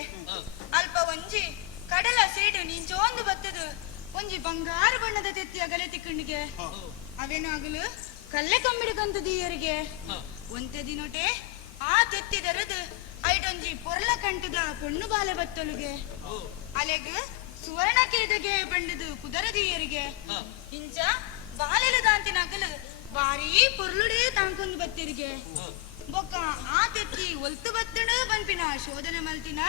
ಅಲ್ಪ ಒಂಜಿ ಕಡಲ ಸೇಡು ನಿಂಚೋಂದು ಬತ್ತದು ಒಂಜಿ ಬಂಗಾರು ಬಣ್ಣದ ತೆತ್ತಿ ಅಗಲೆ ತಿಕ್ಕಂಡಿಗೆ ಅವೇನು ಆಗಲು ಕಲ್ಲೆ ಕಂಬಿಡಿಕಂತದೀಯರಿಗೆ ಒಂತೆ ದಿನೋಟೆ ಆ ತೆತ್ತಿದರದು ಐಟೊಂಜಿ ಪೊರ್ಲ ಕಂಟದ ಪೊಣ್ಣು ಬಾಲೆ ಬತ್ತಲುಗೆ ಅಲೆಗ್ ಸುವರ್ಣ ಕೇದಗೆ ಬಂಡದು ಕುದರದಿಯರಿಗೆ ಇಂಚ ಬಾಲೆಲು ದಾಂತಿನಾಗಲು ಬಾರಿ ಪೊರ್ಲುಡೇ ತಾಂಕೊಂದು ಬತ್ತಿರಿಗೆ ಬೊಕ್ಕ ಆ ತೆತ್ತಿ ಒಲ್ತು ಬತ್ತಡು ಬನ್ಪಿನ ಶೋಧನೆ ಮಲ್ತಿನ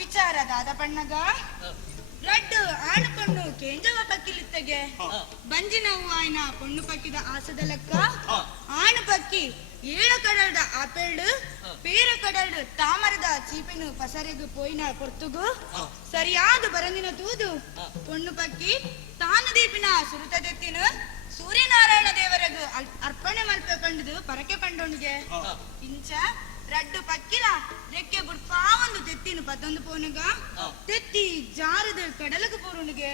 ವಿಚಾರ ದಾದ ಪಣ್ಣಗ ರಡ್ಡು ಆಣು ಪೊಣ್ಣು ಕೇಂಜವ ಪಕ್ಕಿಲಿತ್ತಗೆ ಬಂಜಿನವು ಆಯ್ನ ಪೊಣ್ಣು ಪಕ್ಕಿದ ಆಸದ ಲೆಕ್ಕ ಆಣು ಪಕ್ಕಿ ಏಳ ಕಡಲ್ದ ಆಪೆಲ್ಡು ಪೇರ ಕಡಲ್ಡು ತಾಮರದ ಚೀಪಿನ ಪಸರೆಗು ಪೋಯಿನ ಪೊರ್ತುಗು ಸರಿಯಾದ ಬರಂದಿನ ತೂದು ಪೊಣ್ಣು ಪಕ್ಕಿ ತಾನು ದೀಪಿನ ಸುರುತದೆತ್ತಿನ ಸೂರ್ಯನಾರಾಯಣ ದೇವರಗು ಅರ್ಪಣೆ ಮಲ್ಪೆ ಕಂಡುದು ಪರಕೆ ಪಂಡೋಣಿಗೆ ಇಂಚ ರಡ್ಡು ಪಕ್ಕಿಲ ರೆಕ್ಕೆ ಬುಡ್ಪಾ ಒಂದು ತೆತ್ತಿನ ಪತ್ತೊಂದು ಪೋನುಗ ತೆತ್ತಿ ಜಾರದ ಕಡಲಗು ಪೋರುಣಿಗೆ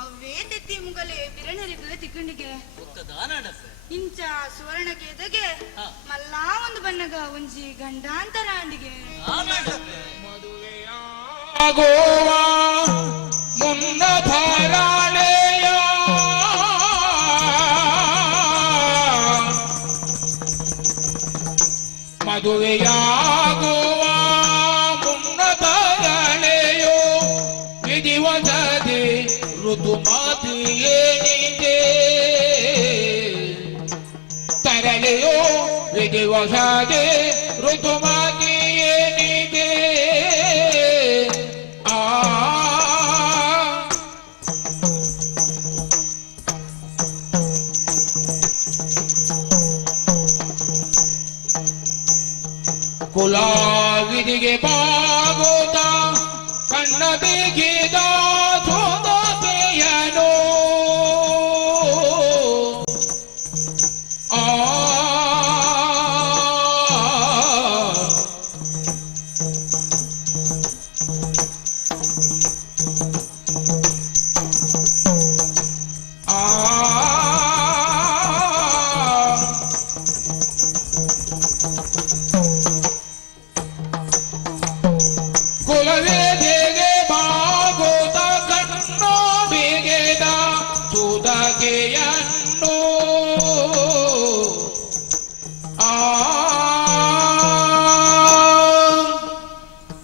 ಅವೇ ತೆತ್ತಿ ಮುಗಲೆ ಬಿರಣರಿಗಲೆ ತಿಕ್ಕಂಡಿಗೆ ಇಂಚ ಸುವರ್ಣ ಕೇದಗೆ ಮಲ್ಲಾ ಒಂದು ಬಣ್ಣಗ ಒಂಜಿ ಗಂಡಾಂತರ ಅಂಡಿಗೆ ಮದುವೆಯಾಗುವ ಮುನ್ನ ಧಾರಾಳೆಯ ಮದುವೆಯಾಗುವ ಮುನ್ನ ಧಾರಾಳೆಯೋ ವಿಧಿವಸದೆ ಋತುಮತಿಯೇನಿದೆ ತರಲೆಯೋ ವಿಧಿವಸದೆ ಋತುಮತಿಯೇನಿದೆ ಕುಲಾವಿದಿಗೆ ಬಾಗೋತ ಕಣ್ಣ ಬಿಗಿದ ಸೋದತೆಯನು ಕುಲವೇದಿಗೆ ಬಾಗೋತ ಕಣ್ಣು ಬಿಗಿದ ಸುದಗೆಯನ್ನು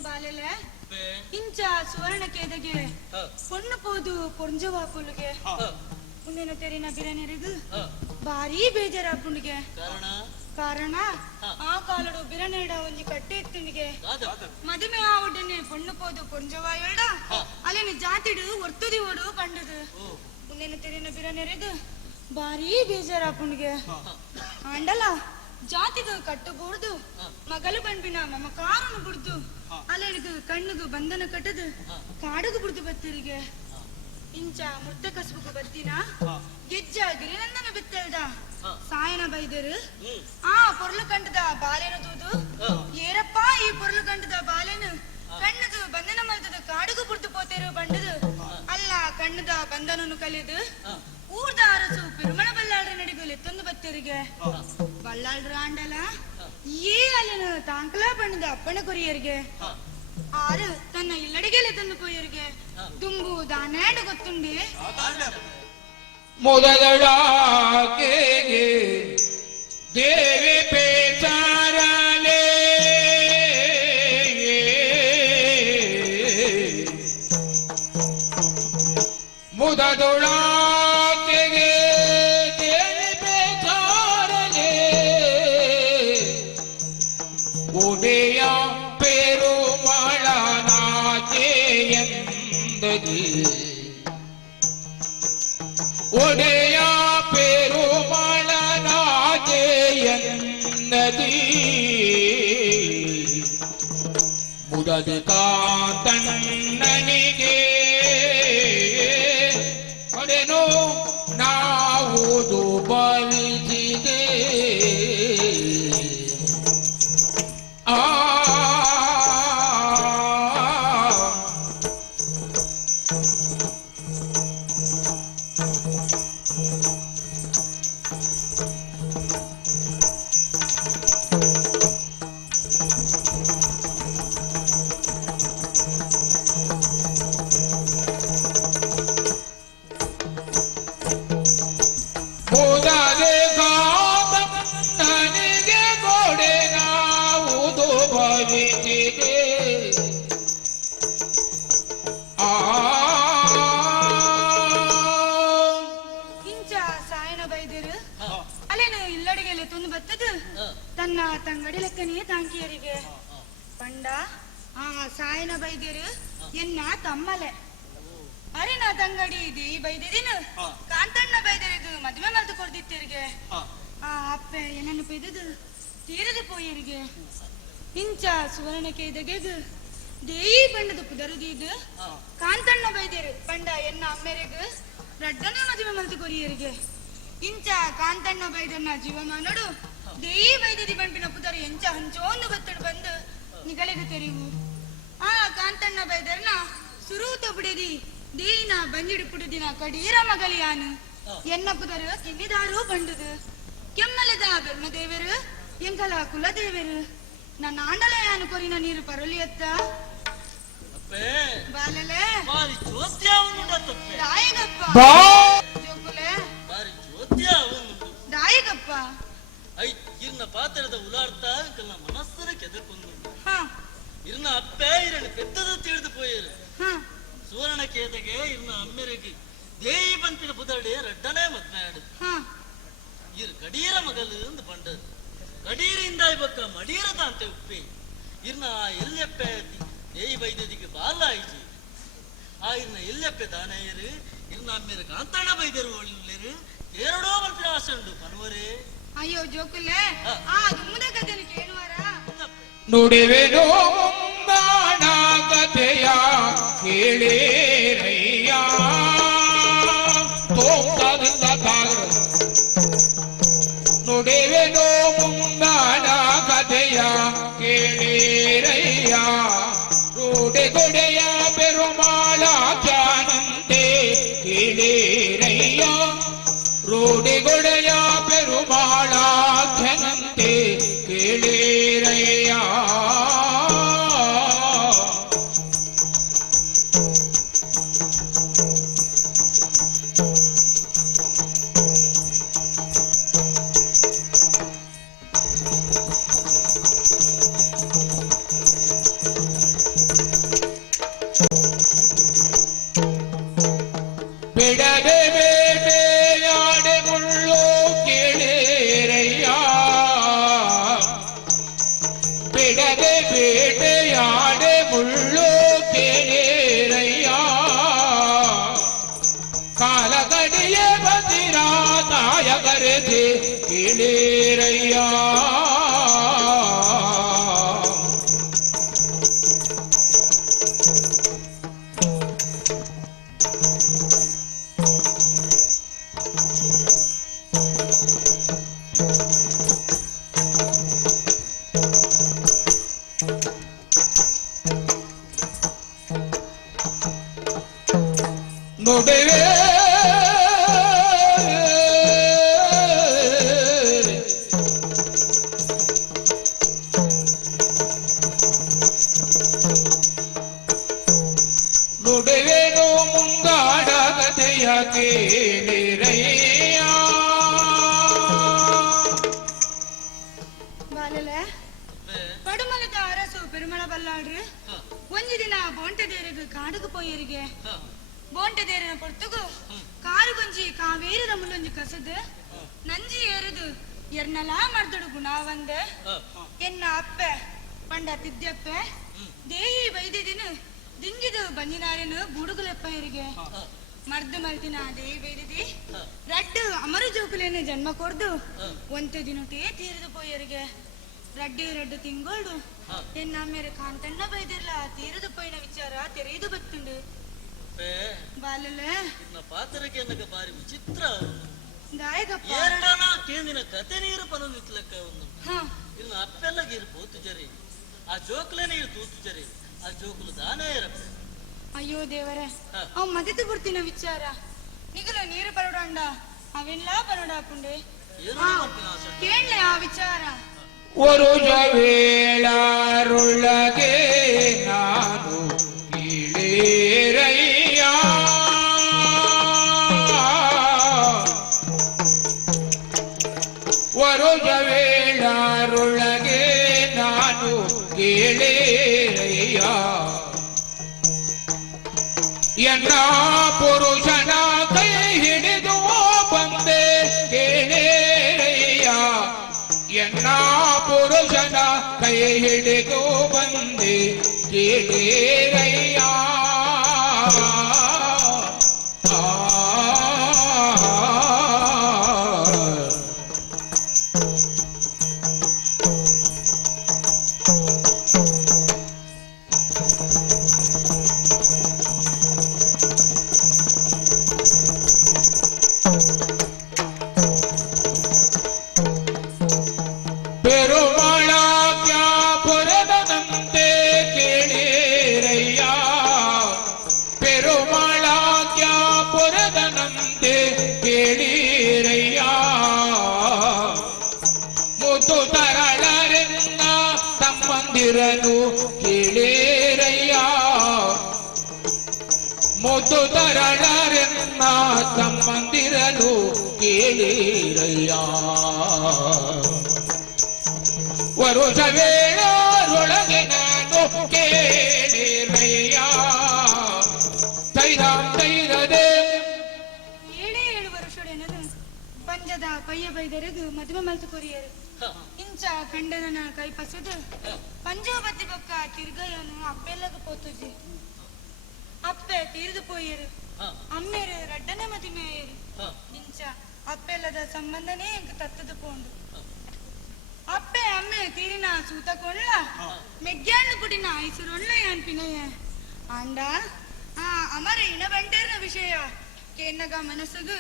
ಬಾಲೆಲೆ ಇಂಚ ಸುವರ್ಣ ಕೇದಗೆ ಪೊಣ್ಣು ಪೋದು ಪೊಂಜವಾ ಪುಲ್ಗೆ ಮುಂದಿನ ತೆರಿನ ಬಿರನೆರಿಗು ಬಾರಿ ಬೇಜಾರಾಪುಂಡಿಗೆ ಕಾರಣ ಆ ಕಾಲಡು ಬಿರನೇಡ ಒಂಜಿ ಕಟ್ಟೆ ಎತ್ತಿಂಡಿಗೆ ಮದುವೆ ಆ ಒಡ್ಡನೆ ಪೊಣ್ಣು ಪೋದು ಪೊಂಜವ ಎಲ್ಡ ಅಲ್ಲಿನ ಜಾತಿಡು ಒರ್ತುದಿ ಓಡು ಕಂಡದು ಮುಂದಿನ ತೆರಿನ ಬಿರನೆರಿಗು ಬಾರಿ ಬೇಜಾರಾಪುಂಡಿಗೆ ಅಂಡಲ ಜಾತಿಗೂ ಕಟ್ಟುಗೂಡ್ದು ಮಗಲು ಬಂಪಿನ ಮಮಕಾರನು ಬುಡ್ದು ಅಲ್ಲಿಗೂ ಕಣ್ಣುಗು ಬಂಧನ ಕಟ್ಟದು ಕಾಡುಗು ಬುಡ್ದು ಬತ್ತಿರಿಗೆ ಇಂಚ ಮುದ್ದ ಕಸುಬುಗು ಬತ್ತಿನ ಗೆಜ್ಜ ಗಿರಿನಂದನ ಬಿತ್ತಲ್ದ ಸಾಯನ ಬೈದರು ಆ ಪೊರ್ಲು ಕಂಡದ ಬಾಲೆನ ತೂದು ಏರಪ್ಪ ಈ ಪೊರ್ಲು ಕಂಡದ ಬಾಲೆನು ಕಣ್ಣದು ಬಂಧನ ಮಲ್ತದ ಕಾಡುಗು ಬುಡ್ದು ಪೋತೇರು ಬಂಡದು ಅಲ್ಲ ಕಣ್ಣದ ಬಂಧನನು ಕಲಿದು ಊರ್ದ ಅರಸು ಪೆರುಮಣ ಬಲ್ಲಾಳ್ರ ನಡಿಗು ಲೆತ್ತೊಂದು ಬತ್ತಿರಿಗೆ ಬಲ್ಲಾಳ್ರ ಆಂಡಲ ಈ ಅಲ್ಲಿನ ತಾಂಕಲ ಬಣ್ಣದ ಅಪ್ಪನ ಕೊರಿಯರಿಗೆ ಆರು ತನ್ನ ಇಲ್ಲಡಿಗೆಲೆ ತಂದು ಪೋಯರಿಗೆ ತುಂಬು ದಾನೇಡು ಗೊತ್ತುಂಡಿ ಮೊದಲಾಕೆಗೆ ದೇವಿ ಪೇಚಾರಲೆ ಮುದದೊಳಾಕೆಗೆ ದೇವಿ ಪೇಚಾರಲೆ ಉದಯ ಪೆರುಮಳನಾಚೆಯಂದದಿ ಒಡೆಯ ಪೆರುಮಳನಾಚೆಯಂದದಿ ಮುದದ ಕಾಂತಣ್ಣನಿಗೆ ಒಡೆನೋ ನಾವುದು ಬಲಿಸಿದೆ ತನ್ನ ತಂಗಡಿ ಲೆಕ್ಕನೇ ತಾಂಕಿಯರಿಗೆ ಪಂಡ ಆ ಸಾಯನ ಬೈದ್ಯರು ಎನ್ನ ತಮ್ಮಲೆ ಅರಿನ ತಂಗಡಿ ಇದು ಈ ಬೈದಿನ ಕಾಂತಣ್ಣ ಬೈದರಿದು ಮದುವೆ ಮರೆತು ಕೊಡ್ದಿತ್ತಿರಿಗೆ ಆ ಅಪ್ಪೆ ಏನನ್ನು ಬೈದದು ತೀರದು ಪೋಯರಿಗೆ ಇಂಚ ಸುವರ್ಣಕ್ಕೆ ಇದಗೆದು ದೇಯಿ ಪಂಡದ ಪುದರುದೀದು ಕಾಂತಣ್ಣ ಬೈದ್ಯರು ಪಂಡ ಎನ್ನ ಅಮ್ಮೆರೆಗು ರಡ್ಡನ ಮದುವೆ ಮರೆತು ಕೊರಿಯರಿಗೆ ಇಂಚ ಕಾಂತಣ್ಣ ಬೈದನ್ನ ಜೀವಮಾನಡು ದೇಯಿ ಬೈದಿದಿ ಪಂಪಿನ ಪುದರು ಎಂಚ ಹಂಚೋಂದು ಗೊತ್ತಡು ಬಂದು ನಿಗಳಿಗೆ ತೆರಿವು ಆ ಕಾಂತಣ್ಣ ಬೈದರ್ನ ಸುರೂತ ಬಿಡಿದಿ ದೇಯಿನ ಬಂಜಿಡು ಪುಡಿದಿನ ಕಡೀರ ಮಗಲಿಯಾನು ಎನ್ನ ಪುದರು ಕಿನ್ನಿದಾರು ಬಂಡುದು ಕೆಮ್ಮಲೆದ ಬ್ರಹ್ಮದೇವರು ಎಂಕಲ ಕುಲದೇವರು ನನ್ನ ಆಂಡಲಯಾನು ಕೊರಿನ ನೀರು ಪರಲಿಯತ್ತ ಬಾಲಲೆ ಬಾರಿ ಚೋದ್ಯಾವನುಂಡ ತಪ್ಪೆ ದಾಯಿಗಪ್ಪ ಜೋಕುಲೆ ಬಾರಿ ಚೋದ್ಯಾವನುಂಡು ದಾಯಿಗಪ್ಪ ಐ ಇರ್ನ ಪಾತ್ರದ ಉಲಾಡ್ತಾ ಕಲ್ಲ ಮನಸ್ಸರ ಕೆದಕೊಂದು ಹಾ ಇರ್ನ ಅಪ್ಪೆ ಇರಣ ಪೆದ್ದದ ತಿಳಿದು ಪೋಯರು ಹಾ ಸುವರ್ಣ ಕೇದಗೆ ಇರ್ನ ಅಮ್ಮೆರೆಗೆ ದೇಯಿ ಬಂತಿನ ಪುದಡೆ ರಡ್ಡನೇ ಮದ್ನಾಡು ಹಾ ಇರ್ ಕಡೀರ ಮಗಲು ಎಂದು ಪಂಡದು ಕಡೀರಿಂದ ಇವಕ್ಕ ಮಡೀರದ ಅಂತೆ ಉಪ್ಪೆ ಇರ್ನ ಎಲ್ಲೆಪ್ಪೆ ದೇಯಿ ಬೈದ್ಯದಿಗೆ ಬಾಲ ಆಯ್ತು ಆ ಇರ್ನ ಎಲ್ಲೆಪ್ಪೆ ದಾನಯ್ಯರು ಇರ್ನ ಅಮ್ಮೆರ ಕಾಂತಣ್ಣ ಬೈದ್ಯರು ಒಳ್ಳೆರು ಎರಡೋ ಮಂತ್ರ ಆಸೆ ಉಂಡು ಪನ್ವರೇ ಅಯ್ಯೋ ಜೋಕುಲೆ ಆ ದುಮ್ಮದ ಕಥೆಯನ್ನು ಕೇಳುವಾರ ನುಡಿವೆನೋ ಮುಂದಾಣ ಕಥೆಯ ಕೇಳೇರಯ್ಯ ನುಡಿವೆನೋ ಮುಂದಾಣ ಕಥೆಯ ಕೇಳೇರಯ್ಯ ರೂಢಿಗೊಡೆಯ ಪೆರುಮಾಳ ಜ್ಞಾನಂತೆ ಕೇಳೇರಯ್ಯ ರೂಢಿಗೊಡೆಯ ಪೆರುಮಾಳ ಘನಂತೆ ಕೇಳೇರಯ್ಯ ಬಿಡದೆ ಬೇಟೆಯಾಡೆ ಮುಳ್ಳು ಕೇಳೇರಯ್ಯ ಬಿಡದೆ ಬೇಟೆಯಾಡೆ ಮುಳ್ಳು ಕೇಳೇರಯ್ಯ ಕಾಲ ಕಡಿಯೇ ಬಂದಿರ ನಾಯಕರೆದೆ ಕೇಳೇರಯ್ಯ ನುಡಿವೆ ನುಡಿವೆನು ಮುಂಗಾಡ ಕಥೆಯ ಕೇಳಿರಯ್ಯ ಬಾಲಲೆ ಪಡುಮಲದ ಅರಸು ಪೆರುಮಳ ಬಲ್ಲಾಡ್ರು ಒಂಜಿ ದಿನ ಬೋಂಟದೇರಿಗೆ ಕಾಡುಗು ಪೋಯರಿಗೆ ಬೋಂಟದೇರಿನ ಪೊರ್ತುಗು ಕಾರು ಗೊಂಜಿ ಕಾವೇರಿದ ಮುಲ್ಲೊಂಜಿ ಕಸದು ನಂಜಿ ಏರುದು ಎರ್ನಲಾ ಮರ್ದಡು ಗುಣ ಒಂದೆ ಎನ್ನ ಅಪ್ಪೆ ಪಂಡ ತಿದ್ದಪ್ಪೆ ದೇಹಿ ಬೈದಿದಿನ ದಿಂಗಿದು ಬಂಜಿನಾರೇನು ಬುಡುಗುಲೆಪ್ಪ ಇರಿಗೆ ಮರ್ದು ಮಲ್ತಿನ ದೇಹಿ ಬೈದಿದಿ ರಡ್ಡು ಅಮರು ಜೋಕುಲೇನು ಜನ್ಮ ಕೊರ್ದು ಒಂತೆ ದಿನಟೇ ತೀರಿದು ಪೋಯರಿಗೆ ರಡ್ಡು ರಡ್ಡು ತಿಂಗೋಳು ಎನ್ನ ಅಮ್ಮೆರ ಕಾಂತಣ್ಣ ಬೈದಿರ್ಲ ತೀರಿದು ಪೋಯಿನ ವಿಚಾರ ತೆರೆದು ಬತ್ತುಂಡು ಬಾಲಲೆ ಇನ್ನ ಪಾತ್ರಕ್ಕೆ ಅನ್ನಕ ಬಾರಿ ವಿಚಿತ್ರ ದಾಯಗಪ್ಪ ಎರಡನ ಕೇಂದಿನ ಕತೆ ನೀರು ಪನೊಂದಿತ್ಲಕ್ಕ ಒಂದು ಹಾ ಇನ್ನು ಅಪ್ಪೆಲ್ಲಗೀರು ಪೋತು ಜರಿ ಆ ಜೋಕುಲೆ ನೀರು ತೂತು ಜರಿ ಆ ಜೋಕುಲು ದಾನೇ ಇರಪ್ಪ ಅಯ್ಯೋ ದೇವರೇ ಅವ್ ಮದಿತು ಬಿಡ್ತಿನ ವಿಚಾರ ನಿಗಲು ನೀರು ಪರಡಂಡ ಅವೆಲ್ಲ ಪರಡಾಪುಂಡೆ ಏನು ಮಾಡ್ತೀನಿ ಆಶಾ ಕೇಳಲೆ ಆ ವಿಚಾರ ವರುಜ ವೇಳಾರುಳಗೆ ನಾನು ಕೀಳೇರಯ್ಯ ವರುಜ ವೇಳಾರುಳಗೆ ನಾನು ಕೇಳೇರಯ್ಯ ಎನ್ನ ಪುರುಷನ ಕೈ ಹಿಡಿದು ಬಂದೆ ಕೇಳೇರಯ್ಯ ಎನ್ನ ಎನ್ನ ಪುರುಷನ ಕೈ ಹಿಡಿದು ಬಂದೆ ಕೇಳಿರಯ್ಯ. ಪೆರುಮಾಳಾಕ್ಯಾಪುರದಂತೆ ಕೇಳಿರಯ್ಯ. ಪೆರುಮಾಳಾಕ್ಯಾಪುರದಂತೆ ಕೇಳಿರಯ್ಯ. ಮುತ್ತು ತರಳರೆನ್ನ ತಮ್ಮಂದಿರನು ಕೇಳಿರಯ್ಯ. ಮುತ್ತು ತರಳರೆನ್ನ ತಮ್ಮಂದಿರನು ಕೇಳಿರಯ್ಯ. ವರುಷ ವೇಳರೊಳಗೆ ನಾನು ಕೇಳಿರಯ್ಯ. ತೈರದೆ 7 ವರ್ಷಡೆನದು ಪಂಜದ ಪಯ್ಯ ಬೈದರೆದು ಮದುವೆ ಮಲ್ತು ಕೊರಿಯರು ಇಂಚ ಖಂಡನ ಕೈ ಪಸದು ಪಂಜಾಬತ್ತಿ ಪಕ್ಕ ತಿರ್ಗಯನು ಅಪ್ಪೆಲ್ಲಗ ಪೋತುಜಿ ಅಪ್ಪೆ ತೀರ್ದು ಪೋಯರು ಅಮ್ಮೇರು ರಡ್ಡನೆ ಮದಿಮೆಯರು ಇಂಚ ಅಪ್ಪೆಲ್ಲದ ಸಂಬಂಧನೇ ಎಂಕ ತತ್ತದು ಪೋಂಡು ಅಪ್ಪೆ ಅಮ್ಮೆ ತೀರಿನ ಸೂತ ಕೊಳ್ಳ ಮೆಗ್ಗ್ಯಾಣ್ಣು ಕುಟಿನ ಐಸುರೊಳ್ಳ ಅನ್ಪಿನಯ್ಯ ಅಂಡ ಅಮರ ಇನ ಬಂಟೇರ್ನ ವಿಷಯ ಕೇನ್ನಗ ಮನಸ್ಸಗು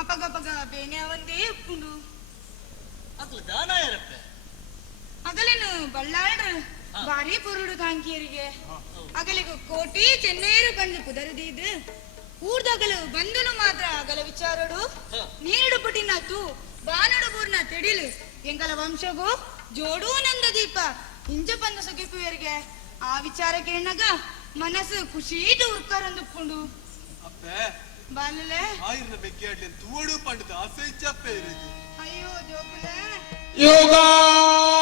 ಅಪಗಪಗ ಬೇನೆ ಅವಂದೇ ಉಪ್ಪುಂಡು ಅಕ್ಲು ದಾನ ಯಾರಪ್ಪೆ ಅಗಲೇನು ಬಳ್ಳಾಳ್ರು ಬಾರಿ ಪುರುಡು ಕಾಂಕಿಯರಿಗೆ ಅಗಲಿಗೂ ಕೋಟಿ ಚೆನ್ನೈರು ಬಂದು ಕುದರದಿದ್ದು ಊರ್ದಗಲು ಬಂದುನು ಮಾತ್ರ ಅಗಲ ವಿಚಾರಡು ನೀರುಡು ಪುಟಿನ ತೂ ಬಾನಡು ಬೂರ್ನ ತೆಡಿಲು ಎಂಗಲ ವಂಶಗೂ ಜೋಡೂ ನಂದ ದೀಪ ಇಂಚ ಬಂದ ಸೊಗಿಪುವರಿಗೆ ಆ ವಿಚಾರ ಕೇಳನಾಗ ಮನಸ್ಸು ಖುಷೀಟು ಉರ್ಕರಂದುಪ್ಪುಂಡು ಅಪ್ಪೆ ಬಾಲಲೆ ಆಯಿರ್ನ ಬೆಕ್ಕಿಯಾಡ್ಲಿ ತೂಡು ಪಂಡದ ಆಸೆ ಇಚ್ಚಪ್ಪೆ ಇರದು. ಅಯ್ಯೋ ಜೋಗುಲೆ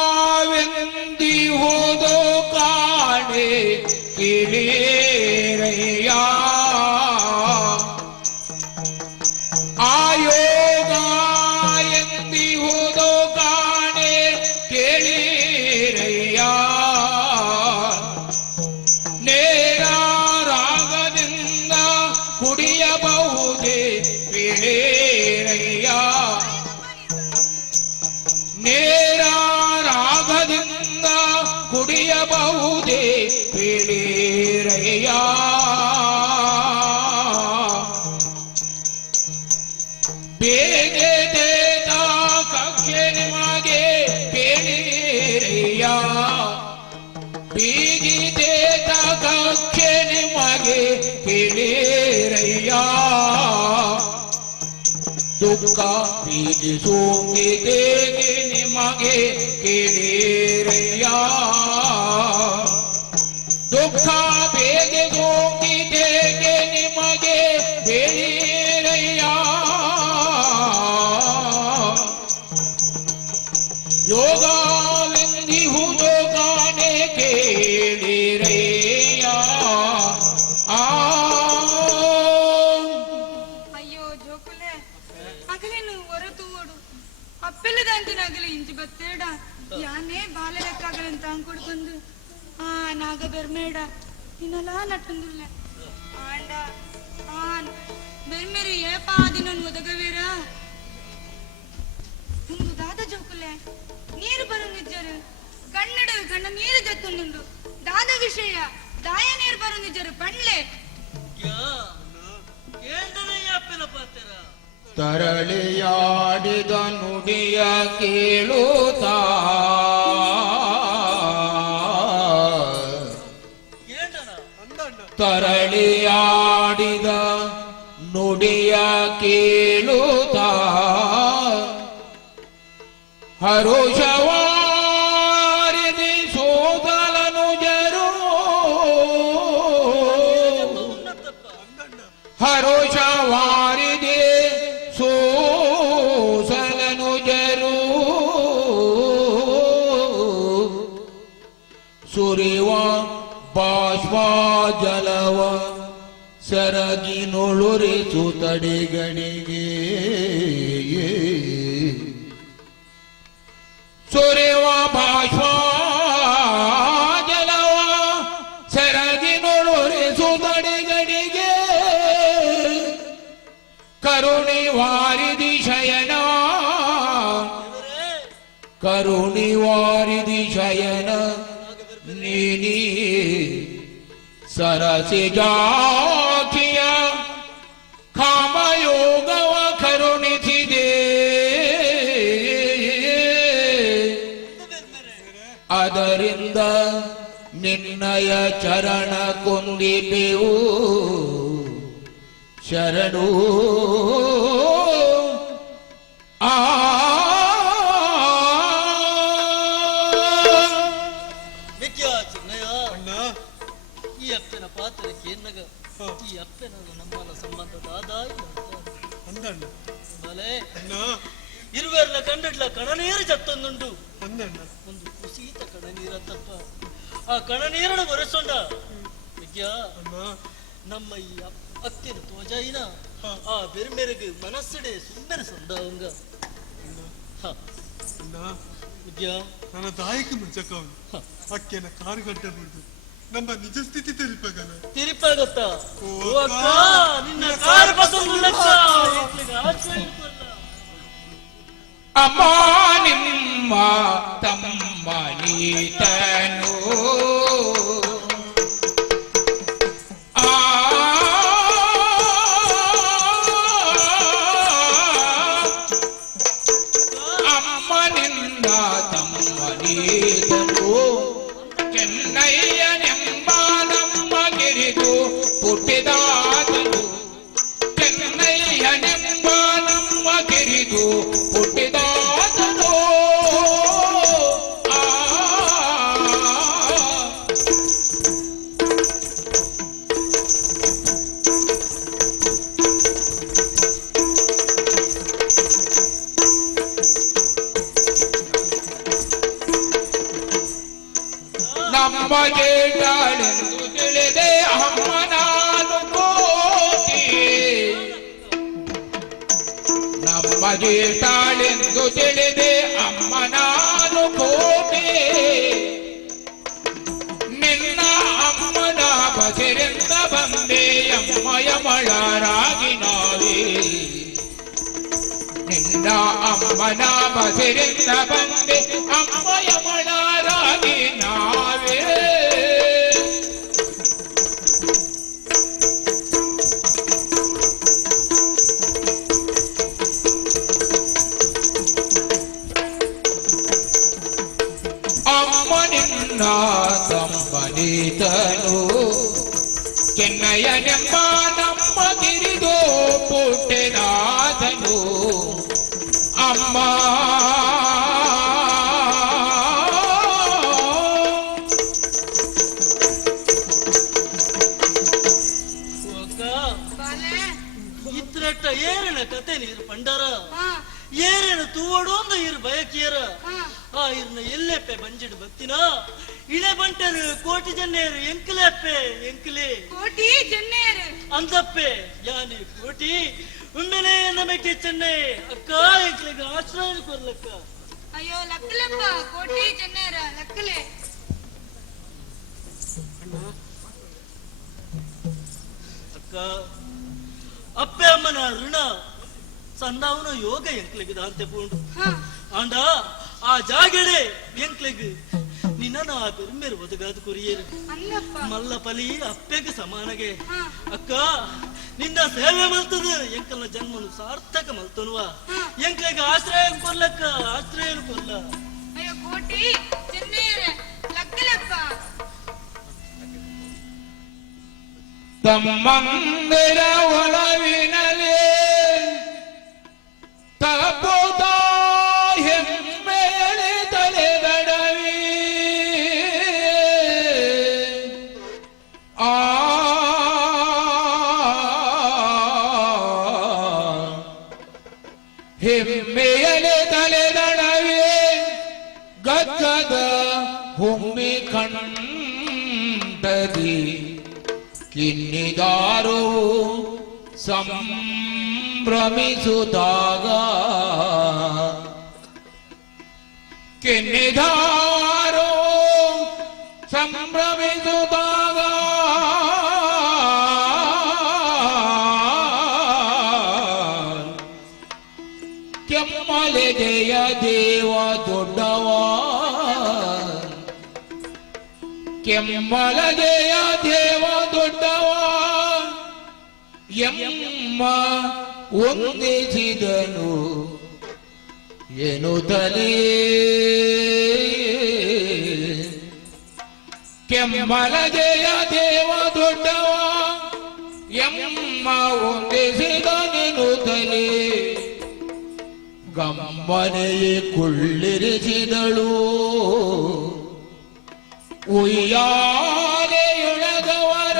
ಯೋಗವೆಂದಿ ಹೋದೋ ಕಾಣೆ ಕೇಳಿರಯ್ಯ. ಆಯೋಗ ಎಂದಿ ಹೋದೋ ಕಾಣೆ ಕೇಳಿರಯ್ಯ. ನೇರ ರಾಗದಿಂದ ಕುಡಿಯಬಹುದೇ ಕೇಳಿರಯ್ಯ. ನೇರ ರಾಗದಿಂದ ಕುಡಿಯಬಹುದೇ ಕೇಳಿರಯ್ಯ. ಬೇಗೆ ದೇದ ಕಕ್ಷೆ ನಿಮಗೆ ಕೇಳಿರಯ್ಯ. ಬೀಗಿ ದೇದ ಕಕ್ಷೆ ನಿಮಗೆ ಕೇಳಿರಯ್ಯ. ದುಃಖ ಬೀಗಿಸೋಂಗಿದೇಗೆ ನಿಮಗೆ ಕೇಳಿರಯ್ಯ. ದುಃಖ ಬೇಗೆದೋಂಗಿದೇಗೆ ನಿಮಗೆ ಕೇಳಿರಯ್ಯ. ಯೋಗವೆಂದಿಹುದು ಕಾಣೆ ಕೇಳಿರಯ್ಯ. ಅಯ್ಯೋ ಜೋಕುಲೆ ಅಗಲೇನು ಹೊರತು ಓಡು ಅಪ್ಪೆಲ್ಲದಂತಿನಾಗಲಿ ಇಂಚಿ ಬತ್ತೇಡ ಯಾನೇ ಬಾಲೆ ಲೆಕ್ಕಾಗಲಂತ ಅಂಕೊಡು ಬಂದು ನಾಗ ಬೆರ್ಮೇಡ ಇನ್ನೆಲ್ಲ ನಟ್ಟುಂದಿಲ್ಲ ಆಂಡ ಬೆರ್ಮೇರಿ ಏಪಾದಿನ ಒದಗವೀರ ಒಂದು ದಾದ ಜೋಕುಲೆ ನೀರು ಬರುಂದಿಜ್ಜರು ಕನ್ನಡ ಗಂಡ ನೀರು ಜತ್ತುಂಡು ದಾದ ವಿಷಯ ದಾಯ ನೀರು ಬರುಂದಿಜ್ಜರು ಪಂಡ್ಲೆ ಕೇಳ್ದನಯ್ಯ ಅಪ್ಪೆನ ಪಾತೆರ ತರಳಿಯಾಡಿದ ನುಡಿಯ ಕೇಳುತ್ತಾ ಕೇಳ್ದನ ಅಂದಣ್ಣ ತರಳಿಯಾಡಿದ ನುಡಿಯ ಕೇಳುತ್ತಾ ಹರುಷವಾರಿದಿ ಸೋದಲನು ಜರು ಅಂದಣ್ಣ ಹರುಷವಾರಿದಿ ಸೋಸಲನು ಜರು ಸುರಿವ ಬಾಷ್ಪ ಜಲವ ಸರಗಿನುಳುರಿಸು ತಡೆಗಣಿಗೆ ಸುರಿವ ಭಾಷ ಜಲವ ಸೆರಗಿನೊಳುರಿಸುತ್ತಡಿಗಡಿಗೆ ಕರುಣಿ ವಾರಿದಿ ಶಯನ ಕರುಣಿ ವಾರಿದಿ ಶಯನ ನೀನಿ ಸರಸಿ ಜಾಕಿಯ ಕಾಮಯೋಗವ ಕರುಣಿಸಿದೆ ಅದರಿಂದ ನಿನ್ನಯ ಚರಣ ಕೊಂದಿಪೆವು ಶರಣು ಆ ಚಿನ್ನಯ್ಯ ಅಣ್ಣ ಈ ಅಪ್ಪನ ಪಾತ್ರಕ್ಕೆ ಎನ್ನಗ ಈ ಅಪ್ಪನ ನಮ್ಮನ ಸಂಬಂಧದ ಆದಾಯ ಅಂದಣ್ಣ ಬಲೆ ಅಣ್ಣ ಇರುವೆರ್ನ ಕಂಡಡ್ಲ ಕಣನೀರು ಜತ್ತೊಂದುಂಡು ಅಂದಣ್ಣ ಒಂದು ಕುಸೀತ ಕಣನೀರತ್ತಪ್ಪ ಆ ಕಣನೀರನ್ನು ಬರೆಸೊಂಡ ವಿದ್ಯ ಅಣ್ಣ ನಮ್ಮ ಈ ಅತ್ತಿನ ತೋಜಾಯಿನ ಆ ಬೆರ್ಮೆರೆಗೆ ಮನಸ್ಸಡೆ ಸುಮ್ಮನೆ ಸಂದವಂಗ ಅಣ್ಣ ವಿದ್ಯ ನನ್ನ ದಾಯಕ ಮುಂಚಕವನು ಅಕ್ಕೆನ ಕಾರುಗಡ್ಡ ಬಿಡು ನಮ್ಮ ನಿಜ ಸ್ಥಿತಿ ತಿಳಿಪಗಲ್ಲ ತಿರುಪಾಗತ್ತ ಓ ಅಕ್ಕ ನಿನ್ನ ಕಾರು ಬಸವಲ್ಲಕ್ಕ ಅಮ್ಮ ನಿಮ್ಮ ತಮ್ಮ ನೀತನು ಅಮ್ಮ ನಿನ್ನ ತಮ್ಮ ನೀತನು ಚೆನ್ನಯ್ಯನೆಂಬ ನಮ್ಮ ಗಿರಿದು ಹುಟ್ಟಿದಾತನು ಚೆನ್ನಯ್ಯನೆಂಬ ನಮ್ಮ ಗಿರಿದು ಹುಟ್ಟಿದಾತನು ನಮ್ಮ ಜೇಟಾಳೆಂದು ತಿಳಿದೆ ಅಮ್ಮನಾನು ಕೋಟಿ ನಮ್ಮ ಜೇಟಾಳೆಂದು ತಿಳಿದೆ ಅಮ್ಮನಾನು ಕೋಟಿ ನಿನ್ನ ಅಮ್ಮನ ಬಸಿರಿಂದ ಬಂದೆ ಅಮ್ಮಯ ಮಳರಾಗಿ ನಾವೇ ನಿನ್ನ ಅಮ್ಮನ ಬಸಿರಿಂದ ಬಂದೆ ಅಮ್ಮಯ ಮಳರಾಗಿ ನಾವೇ ಅಮ್ಮ ನಿನ್ನ ಸಂಬಂಧಿತನು ಚೆನ್ನಯ್ಯನೆಂಬ ನಮ್ಮ ಗಿರಿದು ಪುಟ್ಟೆನಾದನು ಅಮ್ಮ ಬಾಲೆ ಇತ್ರಟ್ಟ ಏರಿನ ಕತೆ ನೀರು ಪಂಡರ ಹಾ ಏರಿನ ತೂವಡೋಂದ ಇರು ಬಯಕಿಯರ ಹಾ ಆ ಇರ್ನ ಎಲ್ಲೆಪ್ಪೆ ಬಂಜಿಡು ಬತ್ತಿನ ಇಳೆ ಬಂಟರು ಕೋಟಿ ಜನ್ನೇರು ಎಂಕಲೆಪ್ಪೆ ಎಂಕಲೆ ಕೋಟಿ ಜನ್ನೇರು ಅಂದಪ್ಪೆ ಯಾನಿ ಕೋಟಿ ಉಮ್ಮೆನೆ ನಮಗೆ ಚೆನ್ನೈ ಅಕ್ಕ ಎಂಕಲೆಗೆ ಆಶ್ರಯ ಕೊರ್ಲಕ್ಕ ಅಯ್ಯೋ ಲಕ್ಕಲಪ್ಪ ಕೋಟಿ ಜನ್ನೇರ ಲಕ್ಕಲೆ ಅಕ್ಕ ಅಪ್ಪೆ ಅಮ್ಮನ ಋಣ ಸಂದಾವನ ಯೋಗ ಎಂಕ್ಲೆಗೆ ದಾಂತೆ ಪೂಂಡು ಹಾ ಆಂಡ ಆ ಜಾಗೆಡೆ ಎಂಕ್ಲೆಗೆ ನಿನ್ನ ಆ ಬೆರ್ಮೆರು ಒದಗಾದ ಕೊರಿಯರು ಅಂದಪ್ಪ ಮಲ್ಲ ಪಲಿ ಅಪ್ಪೆಗೆ ಸಮಾನಗೆ ಹಾ ಅಕ್ಕ ನಿನ್ನ ಸೇವೆ ಮಲ್ತದ ಎಂಕಲ್ನ ಜನ್ಮನು ಸಾರ್ಥಕ ಮಲ್ತನುವ ಹಾ. ಎಂಕ್ಲೆಗೆ ಆಶ್ರಯ ಕೊರ್ಲಕ್ಕ ಆಶ್ರಯ ಕೊರ್ಲ ಅಯ್ಯೋ ಕೋಟಿ ಜನ್ನೇರ ಲಕ್ಕಲಪ್ಪ ತಮ್ಮಂದಿರ ಒಳವಿನಲೇ ತಪುದ ಹೆಮ್ಮೆಯಳೆ ತಲೆದಡವಿ ಆ ಹೆಮ್ಮೆಯಲೆ ತಲೆದಡವಿ ಗದ್ದದ ಹೊಮ್ಮೆ ಕಂಡದಿ ಕಿನ್ನಿದಾರು ಸಂಭ್ರಮಿಸುತ್ತಾಗ ಕೆನ್ನೆದಾರೋ ಸಂಭ್ರಮಿಸುವಾಗ ಕೆಮ್ಮಲೆಗೆಯ ದೇವ ದೊಡ್ಡವ ಕೆಮ್ಮಲಗೆಯ ದೇವ ದೊಡ್ಡವ ಎಮ್ಮ ಒಂದಿಸಿದನು ಎನ್ನುತ್ತಲೇ ಕೆಮ್ಮಲಗೆಯ ದೇವ ದೊಡ್ಡವ ಎಮ್ಮ ಒಂದಿಸಿದನೆನ್ನುತ್ತಲೇ ಗಮ್ಮನೆಯೇ ಕುಳ್ಳಿರಿಸಿದಳು ಉಯ್ಯಾಲೆಯೊಳಗವರ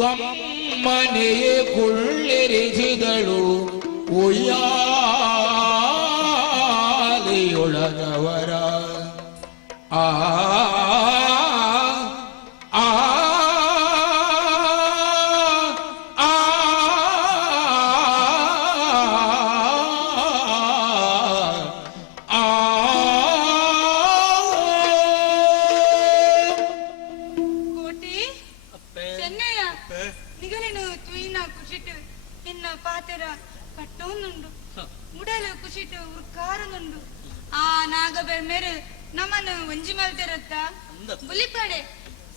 ಗಮ್ಮನೆಯೇ ಕುಳ್ಳಿರಿಸಿದಳು ಉಯ್ಯಾಲೆಯೊಳಗವರ ಆ ಆ ಕೋಟಿ ಅಪ್ಪೆ ಚೆನ್ನಯ್ಯ ನಿಗಲಿನು ತುಯಿನ ಕುಶಿಟ್ಟು ಇನ್ನ ಪಾತೆರ ಕಟ್ಟೋನುಂಡು ಉಡಲು ಕುಶಿಟ್ಟು ಉರ್ಕಾರನುಂಡು ಆ ನಾಗಬೆರ್ಮೆರು ನಮ್ಮನ್ನು ಒಂಜಿ ಮಲ್ತೆರತ್ತ ಬುಲಿಪಡೆ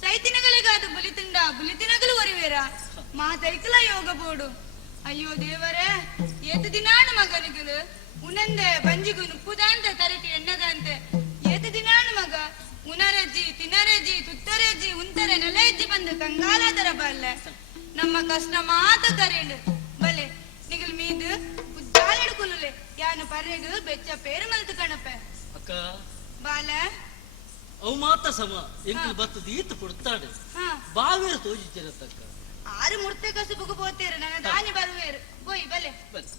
ಸೈತಿನಗಳಿಗಾದ ಬುಲಿತಿಂಡ ಬುಲಿತಿನಗಲು ಒರಿವೇರ ಮಾ ಸೈಕಲ ಯೋಗ ಬೋಡು ಅಯ್ಯೋ ದೇವರೇ ಏತು ದಿನಾಣ ಮಗನಿಗಲು ಉನಂದೆ ಬಂಜಿಗು ನುಪ್ಪುದಾಂತ ತರಟಿ ಎಣ್ಣದಂತೆ ಏತು ದಿನಾಣ ಮಗ ಉನರಜ್ಜಿ ತಿನರಜ್ಜಿ ತುತ್ತರಜ್ಜಿ ಉಂತರೆ ನೆಲೆಜ್ಜಿ ಬಂದು ಕಂಗಾಲಾದರ ಬಲ್ಲೆ ನಮ್ಮ ಕಷ್ಟ ಮಾತ ಕರೆಂಡು ಬಲೆ ನಿಗಲ್ ಮೀದು ಉದ್ದಾಲೆಡು ಕುಲುಲೆ ಯಾನು ಪರ್ರೆಗು ಬೆಚ್ಚ ಪೇರು ಮಲ್ತು ಕಣಪೆ ಅಕ್ಕ ಬಾಲ ಅವು ಮಾತ ಸಮ ಎಂಕಲ್ ಬತ್ತು ದೀತು ಕೊಡ್ತಾಡೆ ಹಾ ಬಾವೇರು ತೋಜಿച്ചിರತಕ್ಕ ಆರು ಮುರ್ತೆ ಕಸುಬುಗು ಪೋತೇರು ನನ್ನ ದಾನಿ ಬರುವೇರು ಬೋಯ್ ಬಲೆ ಬನ್ನಿ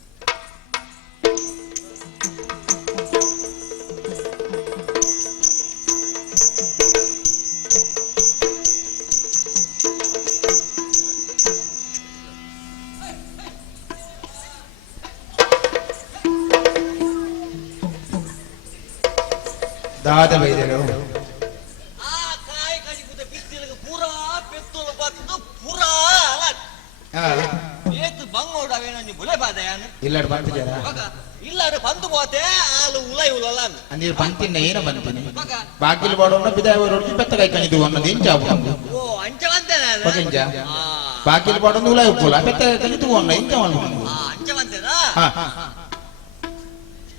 ದಾದ ಬೈದರು ಆ ಕಾಯಿ ಕಡಿಗುದ ಬಿಸಿಲಿಗೆ ಪೂರಾ ಪೆತ್ತೋಲು ಬತ್ತು ಪೂರಾ ಏತು ಬಂಗೋಡವೇನ ನೀ ಬುಲೆ ಬಾದಯಾನು ಇಲ್ಲಾಡು ಬಂತಿದ್ದಾರ ಮಗ ಇಲ್ಲಾಡು ಬಂದು పోతే ಆಲು ಉಲೈ ಉಲಲಾನು ಅಂದಿರು ಬಂತಿನ ಏನ ಬಂತಿನಿ ಮಗ ಬಾಗಿಲು ಬಾಡೋಣ ಬಿದಾವರೋಡಿ ಬೆತ್ತಗೈ ಕಣಿದು ಅನ್ನೋದು ಏನ್ ಜಾಬು ಓ ಅಂಚವಂತೇನ ಬಗೆಂಜ ಬಾಗಿಲು ಬಾಡೋದು ಉಲಾಯ ಉಪ್ಪುಲ ಬೆತ್ತಗೈ ಕಣಿದು ಅನ್ನೋ ಏನ್ ಜಾವನು ಆ ಅಂಚವಂತೇನಾ ಹಾ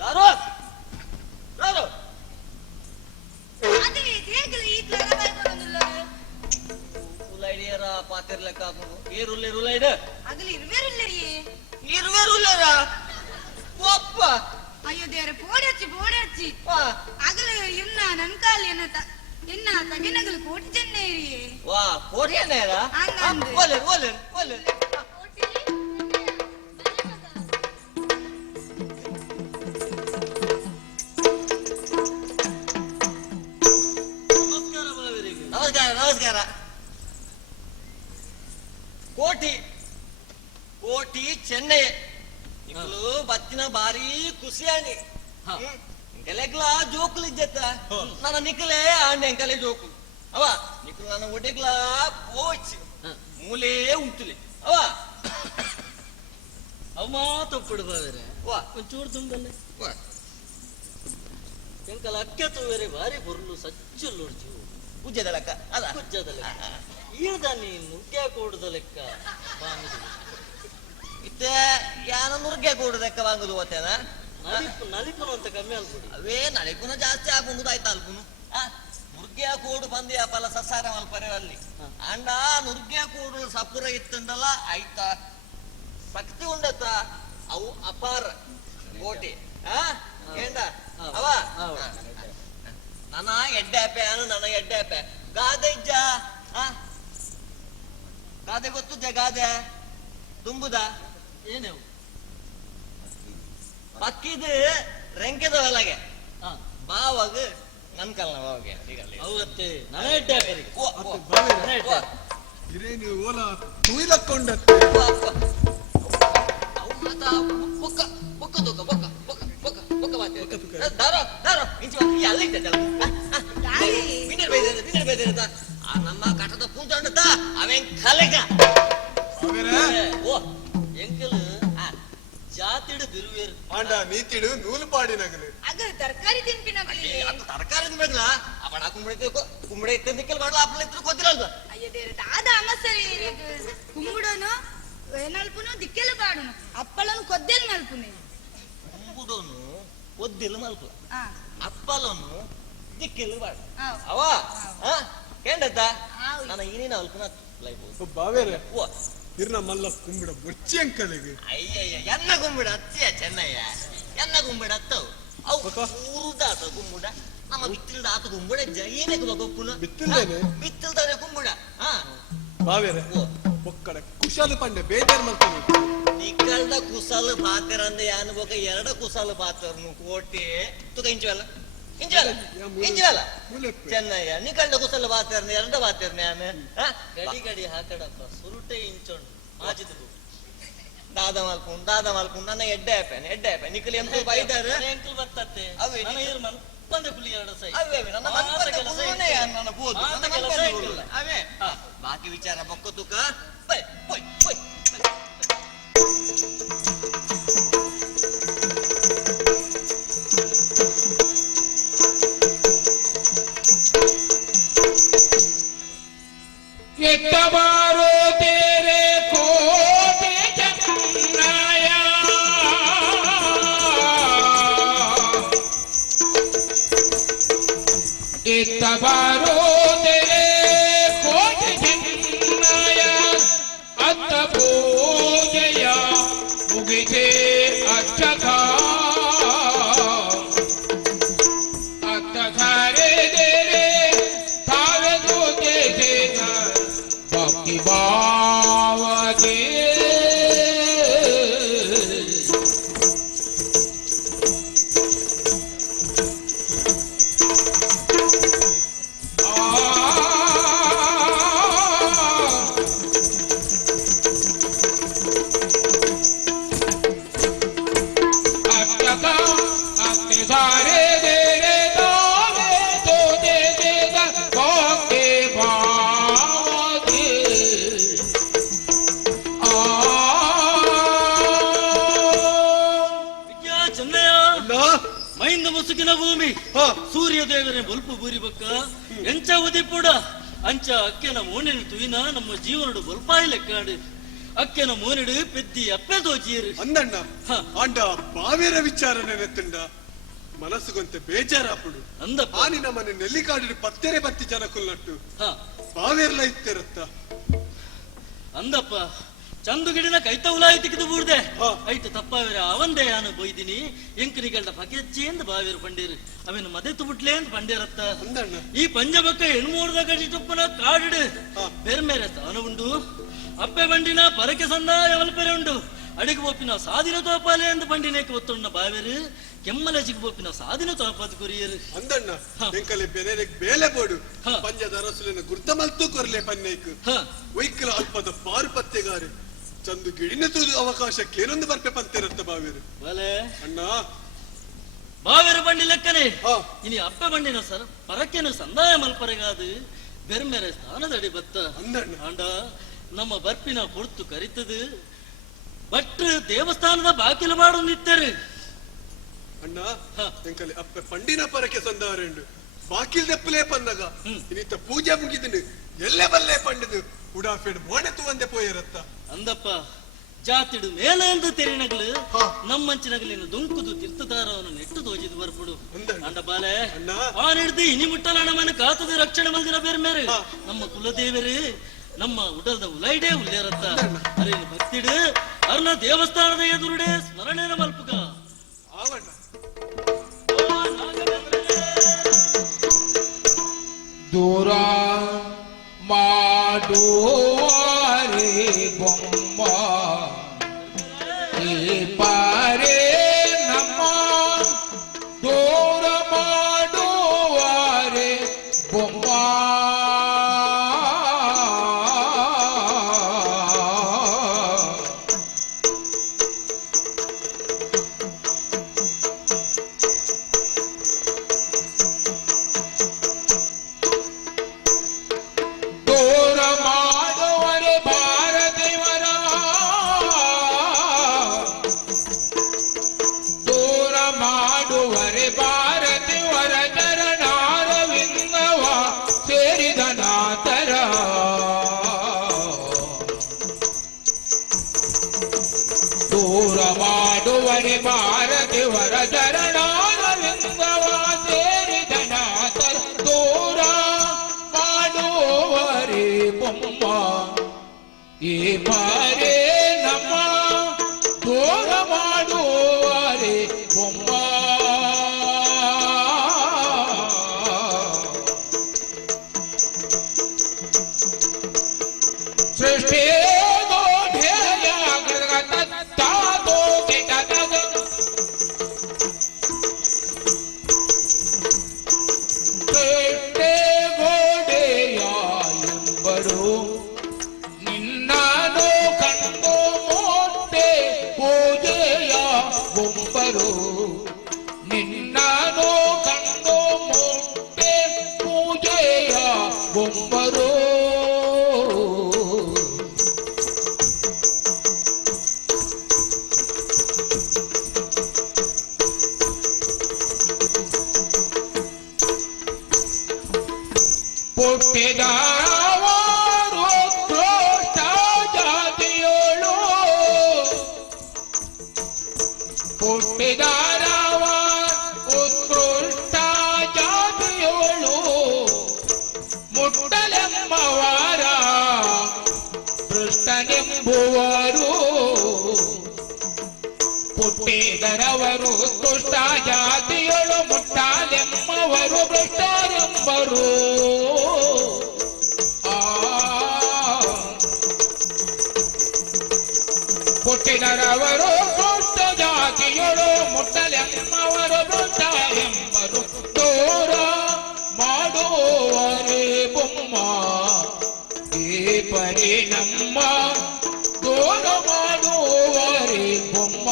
ದಾರು ದಾರು ಅದೇ ದೇಗಲು ಈ ತರ ಬೈಕೊಂಡುಲ್ಲ ಉಲೈಡಿಯರ ಪಾತೆರ್ ಲೆಕ್ಕ ಹಾಕೋದು ಏರುಲ್ಲೆ ಉಲೈಡ ಅಗಲಿ ಇರುವೇರಿಲ್ಲರಿ ಇರುವೆ ಉಲ್ಲರ ಒಪ್ಪ ಅಯ್ಯೋ ದೇವರೇ ಪೋಡಚ್ಚಿ ವಾ ಅಗಲು ಇನ್ನ ನನ್ಕಾಲಿ ಎನ್ನ ತಗಿನಗಲು ಕೋಟಿ ಚೆನ್ನೇರಿ ವಾ ಕೋಟಿಯನೇರ ಹಂಗಂದು. ಒಲೆ ಒಲೆ ಒಲೆ ನಮಸ್ಕಾರ ಬಾವೇರಿಗೆ ನಮಸ್ಕಾರ ನಮಸ್ಕಾರ ಕೋಟಿ ಕೋಟಿ ಚೆನ್ನೈ ಇಕ್ಲು ಬತ್ತಿನ ಬಾರಿ ಖುಷಿಯಾನಿ ಹಾ. ಇಂಕಲೆಗ್ಲ ಜೋಕುಲು ಇಜ್ಜತ್ತ ನನ್ನ ನಿಕಲೆ ಆಂಡೆ ಎಂಕಲೆ ಜೋಕು ಅವ ನಿಕಲು ನನ್ನ ಒಡೆಗ್ಲ ಪೋಚ್ ಮೂಲೆ ಉಂಟುಲೆ ಅವ ಅವು ಮಾತೊಪ್ಪಡು ಬಾವೇರೆ ವಾ ಒಂಚೂರು ತುಂಬಲೆ ವಾ ಎಂಕಲ್ ಅಕ್ಕೆ ತೂವೇರೆ ಬಾರಿ ಬೊರ್ಲು ಸಚ್ಚು ನೋಡ್ಜು ಉಜ್ಜದ ಲೆಕ್ಕ ಅದ ಕುಜ್ಜದ ಲೆಕ್ಕ ಈಳ್ದ ನೀನು ನುಗ್ಗೆ ಕೂಡದ ಲೆಕ್ಕ ಬಾಂಗುದು ಇತ್ತೆ ಯಾನ ನುರ್ಗೆ ಕೂಡದಕ್ಕ ವಾಂಗುದು ಓತೇನ ನಲಿಪುನು ಅಂತ ಕಮ್ಮಿ ಅಲ್ಕೊಡಿ ಅವೇ ನಳಿಕುನ ಜಾಸ್ತಿ ಆಗುಂಗುದು ಆಯ್ತಾ ಅಲ್ಕುನು ನುರ್ಗೆ ಕೂಡು ಬಂದಿ ಅಪ್ಪಲ್ಲ ಸಸಾರ ಮಲ್ಪರೆ ಅಲ್ಲಿ ಅಂಡ ನುರ್ಗೆ ಕೂಡು ಸಪುರ ಇತ್ತಂದಲ್ಲ ಆಯ್ತಾ ಶಕ್ತಿ ಉಂಡತ್ತ ಅವು ಅಪಾರ ಕೋಟಿ ಏಂಡ ಅವ ನನ್ನ ಎಡ್ಡಾಪೆ ನನ್ನ ಎಡ್ಡಾಪೆ ಗಾದೆ ಇಜ್ಜ ಗಾದೆ ಗೊತ್ತುಜ್ಜ ಗಾದೆ ತುಂಬುದ ಏನೇವು ಪಕ್ಕಿದ ರೆಂಕೆದ ಒಳಗೆ ಹಾ ಬಾವಾಗ ನನ್ ಕಲ್ನ ಬಾವಾಗ ಅವತ್ತೆ ನನ್ನ ಇಟ್ಟಾಕರಿಗೆ ಇರೇ ನೀವು ಓಲ ತುಯ್ಲಕ್ಕೊಂಡತ್ತೆ ಅವು ಮಾತಾ ಬೊಕ್ಕ ಬೊಕ್ಕ ತೂಕ ಬೊಕ್ಕ ಬೊಕ್ಕ ದಾರೋ ದಾರೋ ಇಂಚಿ ಅಲ್ಲ ಇದ್ದಲ್ಲ ಆ ನಮ್ಮ ಕಟ್ಟದ ಕೂತ್ಕೊಂಡದ ಅವೇನ್ ಕಲೆಗ ಓ ಎಂಕಲ್ ಜಾತಿಡು ಬಿರುವೇರು ಆಂಡ ನೀತಿಡು ನೂಲು ಪಾಡಿನಗಲು ಆಗ ತರಕಾರಿ ತಿನ್ಪಿನಗಲಿ ಅದು ತರಕಾರಿ ಬಿಡಲ್ಲ ಅವಡ ಕುಂಬಳೆ ಇತ್ತಂದಿಕ್ಕಲ್ ಮಾಡಲ್ಲ ಅಪ್ಪಳ ಇತ್ತು ಗೊತ್ತಿರಲ್ದು ಅಯ್ಯ ದೇವ್ರ ದಾದ ಅಮಸರಿ ಕುಂಬುಡನು ನಲ್ಪುನು ದಿಕ್ಕೆಲ್ಲ ಬಾಡುನು ಅಪ್ಪಳನು ಕೊದ್ದೆಲ್ ನಲ್ಪುನೆ ಕುಂಬುಡೋನು ಕೊದ್ದಿಲ್ಲ ಮಲ್ಪ ಆ ಅಪ್ಪಲನು ದಿಕ್ಕೆಲ್ಲ ಬಾಡು ಆ ಅವ ಕೇಂಡತ್ತ ಹೌದು. ನನ್ನ ಇನ್ನಿನ ಅಲ್ಪನ ಲೈಫ್ ಬಾವೇರೆ ಓ ಇರ್ನ ಮಲ್ಲ ಕುಂಬಿಡ ಬೊಚ್ಚಿ ಅಂಕಲಿಗೆ ಅಯ್ಯಯ್ಯ ಎನ್ನ ಗುಂಬಿಡ ಅತ್ತಿಯ ಚೆನ್ನಯ್ಯ ಎನ್ನ ಗುಂಬಿಡ ಅತ್ತವು ಅವು ಊರುದಾತ ಗುಂಬುಡ ನಮ್ಮ ಬಿತ್ತಿಲ್ದ ಆತ ಗುಂಬುಡ ಏನಕ್ಕೆ ಗೊಪ್ಪುನ ಬಿತ್ತಿಲ್ದೇನೆ? ಬಿತ್ತಿಲ್ದಾನೆ ಗುಂಬುಡ ಹಾ ಬಾವೇರೆ ಓ ಒಕ್ಕಡ ಕುಶಾಲ ಪಂಡೆ ಬೇಜಾರ್ ಮಲ್ತಾನೆ ನಿಕ್ಕಲ್ದ ಕುಸಾಲು ಬಾತರ ಅಂದ ಯಾನ ಬೊಕ ಎರಡ ಕುಸಾಲು ಬಾತರ್ನು ಕೋಟೆ ತುಕ ಇಂಚವಲ್ಲ ಇಂಚವಲ್ಲ ಇಂಚವಲ್ಲ ಮುಲೆಪ್ಪೆ. ಚೆನ್ನಯ್ಯ ನಿಕ್ಕಲ್ದ ಕುಸಾಲು ಬಾತರ್ನ ಎರಡ ಬಾತರ್ನ ಯಾನ ಗಡಿ ಗಡಿ ಹಾಕಡಪ್ಪ ಸುರುಟೆ ಇಂಚೊಂಡು ಮಾಜಿದು ದಾದ ಮಲ್ಪುಂಡು ನನ್ನ ಎಡ್ಡೆ ಆಪೆ ನಿಕ್ಕಲಿ ಎಂಪು ಬೈದಾರ ಎಂಕಲ್ ಬರ್ತತ್ತೆ ಅವೇ ನನ್ನ ಇರ್ ಮಲ್ಪಂದೆ ಪುಲಿ ಎರಡು ಸೈ ಅವೇ ನನ್ನ ಮನ್ಪಂದೆ ಕೆಲಸ ಪುರುನೆ ನನ್ನ ಬೋದು ಮಾತ ನನ್ನ ಕೆಲಸ ಮನ್ಪಂದೆ ಇಲ್ಲ. ಪುರುನೆ. ಅವೇ ಬಾಕಿ ವಿಚಾರ ಬೊಕ್ಕ ತುಕ ಬೈ ಬೈ ಬೈ ಎತ್ತಬಾರೋ ತೇರೆ ಕೋಟೆ ಚನ್ನಾಯ ಎತ್ತಬಾರೋ ತೇರೆ ಕೋಟೆ ಚನ್ನಾಯ ಅತ್ತ ಪೂಜೆಯ ಮುಗಿಸೆ ಅಚ್ಚಕ ಅತ್ತ ಸಾರೆ ದೇರೆ ತಾವೆ ದೂತೆ ಭಕ್ತಿ ಭಾವದೆ ಅಷ್ಟಕ ಅತ್ತೆ ಸಾರೆ ದೇರೆ ತಾವೆ ತೋತೆ ದೇಗ ಭಕ್ತಿ ಭಾವದೆ ವಿದ್ಯಾ ಚೆನ್ನಯ್ಯ ಅಣ್ಣ ಮೈಂದ ಮುಸುಕಿನ ಭೂಮಿ ಹಾ ಸೂರ್ಯ ದೇವರೇ ಬಲ್ಪು ಬೂರಿ ಬಕ್ಕ ಎಂಚ ಉದಿಪುಡ ಅಂಚ ಅಕ್ಕೆನ ಮೋನಿನ ತುಯಿನ ನಮ್ಮ ಜೀವನಡು ಬಲ್ಪಾಯಿ ಲೆಕ್ಕಾಡು ಅಕ್ಕೆನ ಮೋನಿಡು ಪೆದ್ದಿ ಅಪ್ಪೆ ತೋಚಿಯರು ಅಂದಣ್ಣ ಹಾ. ಆಂಡ ಬಾವೇರ ವಿಚಾರ ನೆನೆತ್ತಂಡ ಮನಸ್ಸುಗೊಂತೆ ಬೇಜಾರಾಪುಡು ಅಂದಪ್ಪ ಆನಿನ ಮನೆ ನೆಲ್ಲಿಕಾಡಿಡು ಪತ್ತೆರೆ ಬತ್ತಿ ಜನಕುಲ್ನಟ್ಟು ಹ ಬಾವೇರ್ಲ ಇತ್ತಿರತ್ತ ಅಂದಪ್ಪ ಚಂದುಗಿಡಿನ ಕೈತ ಉಲಾಯಿ ತಿಕ್ಕಿದು ಬೂಡ್ದೆ ಹಾ. ಐತು ತಪ್ಪಾವಿರ ಅವಂದೇ ನಾನು ಬೈದಿನಿ ಎಂಕನಿಗಳ್ದ ಪಕೆಚ್ಚಿ ಎಂದು ಬಾವಿರು ಪಂಡೀರು ಅವನು ಮದೆತ್ತು ಬಿಟ್ಲೆ ಅಂತ ಪಂಡೀರತ್ತ ಅಂದಣ್ಣ ಈ ಪಂಜಬಕ್ಕ ಹೆಣ್ಮೂರ್ದ ಗಡಿ ತುಪ್ಪನ ಕಾಡಿಡು ಹಾ. ಬೇರೆ ಮೇರೆ ಸ್ಥಾನ ಉಂಡು ಅಪ್ಪೆ ಬಂಡಿನ ಪರಕೆ ಸಂದಾಯ ವಲ್ಪೆರೆ ಉಂಡು ಅಡಿಗೆ ಬೋಪಿನ ಸಾದಿನ ತೋಪಾಲೆ ಎಂದು ಬಂಡಿನೇಕೆ ಒತ್ತುಣ್ಣ ಬಾವೆರು ಕೆಮ್ಮಲ ಜಿಗ್ಬೋಪಿನ ಸಾದಿನ ತೋಪಾದ ಕುರಿಯರು ಅಂದಣ್ಣ ಹಾ. ಎಂಕಲೆ ಬೆನೆರೆಗ್ ಬೇಲೆ ಬೋಡು ಹಾ. ಪಂಜದ ಅರಸುಲಿನ ಗುರ್ತ ಮಲ್ತು ಕೊರ್ಲೆ ಪನ್ನೇಕು ಹ ವೈಕಲ ಅಲ್ಪದ ಪಾರು ಪತ್ತೆಗಾರೆ ಚಂದು ಗಿಡಿನ ತುದು ಅವಕಾಶಕ್ಕೆ ಏನೊಂದು ಬರ್ಪೆ ಪಂತಿರತ್ತ ಬಾವೇರು ಬಲೆ ಅಣ್ಣ ಬಾವೆರು ಬಂಡಿ ಲೆಕ್ಕನೆ ಹಾ. ಇನಿ ಅಪ್ಪೆ ಬಂಡಿನ ಸರ್ ಪರಕೆನು ಸಂದಾಯ ಮಲ್ಪರೆಗಾದು ಬೇರೆ ಮೇರೆ ಸ್ಥಾನದಡಿ ಬತ್ತ ಅಂದಣ್ಣ ಆಂಡ ನಮ್ಮ ಬರ್ಪಿನ ಪೊರ್ತು ಕರಿತದು ಭಟ್ರು ದೇವಸ್ಥಾನದ ಬಾಕಿಲು ಮಾಡು ನಿತ್ತರು ಅಣ್ಣ ಹಾ. ಎಂಕಲೆ ಅಪ್ಪೆ ಪಂಡಿನ ಪರಕೆ ಸಂದಾರೆಂಡು ಬಾಕಿಲ್ ದೆಪ್ಪಲೇ ಪನ್ನಗ ಹ್ಮ್. ಇನ್ನಿತ್ತ ಪೂಜೆ ಮುಗಿದಿನು ಎಲ್ಲೆ ಬಲ್ಲೆ ಪಂಡಿದು ಉಡಾಫೆಡ್ ಮೋಣೆ ತುವಂದೆ ಪೋಯಿರತ್ತ ಅಂದಪ್ಪ ಜಾತಿಡು ಮೇಲೆ ಎಂದು ತೆರಿನಗಲು ಹಾ. ನಮ್ಮಂಚಿನಗಲಿನ ದುಂಕುದು ತೀರ್ಥದಾರವನ್ನು ನೆಟ್ಟು ತೋಜಿದು ಬರ್ಪುಡು ಅಂದಣ್ಣ. ಅಂಡ ಬಾಲೆ ಅಣ್ಣ. ಆ ಹಿಡ್ದು ಇನಿ ಮುಟ್ಟಲ ನಮ್ಮನ್ನು ಕಾತದ ರಕ್ಷಣೆ ಮಲ್ದಿನ ಬೇರೆ ಮೇರೆ ಹಾ. ನಮ್ಮ ಕುಲದೇವರು ನಮ್ಮ ಉಡಲ್ದ ಉಲೈಡೆ ಉಲ್ಲೇರತ್ತ ಅರೇನು ಭಕ್ತಿಡು ಅರ್ನ ದೇವಸ್ಥಾನದ ಎದುರುಡೆ ಸ್ಮರಣೆನ ಮಲ್ಪುಗ ಆವಣ್ಣ ದೂರ ಮಾಡುವಾರೆ ಬೊಮ್ಮ ಈ ಪಾರೆ ನಮ್ಮ ದೂರ ಮಾಡುವಾರೆ ಬೊಮ್ಮ ಈ ಬಾರಿ ನಮ್ಮ ದೂರ ಮಾಡುವರೆ ಬೊಮ್ಮ ಸೃಷ್ಟಿ ನಿನ್ನನು ಕಂಡು ಮುಟ್ಟೆ ಪೂಜೆಯ ಬೊಂಬರು ಪುಟ್ಟಿದವರು ದೋಷ್ಟ ಜಾತಿಯೋಳು ಪುಟ್ಟಿದರವ ಉತ್ಕೃಷ್ಟ ಜಾತಿಯೋಳು ಮುಟ್ಟಲೆಂಬವರ ಭ್ರಷ್ಟನೆಂಬುವರು ಪುಟ್ಟಿದರವರು ಉತ್ಕೃಷ್ಟ ಜಾತಿಯೋಳು ಮುಟ್ಟಲೆಂಬವರು ಭ್ರಷ್ಟರೆಂಬರು ಪುಟ್ಟಿದರವರು ದುಷ್ಟ ಜಾತಿಯರು ಮುಟ್ಟಲೆಂಬವರು ದುಷ್ಟ ಎಂಬರು ದೂರ ಮಾಡುವರೆ ಬೊಮ್ಮ ಈ ಪರಿ ನಮ್ಮ ದೂರ ಮಾಡುವರೆ ಬೊಮ್ಮ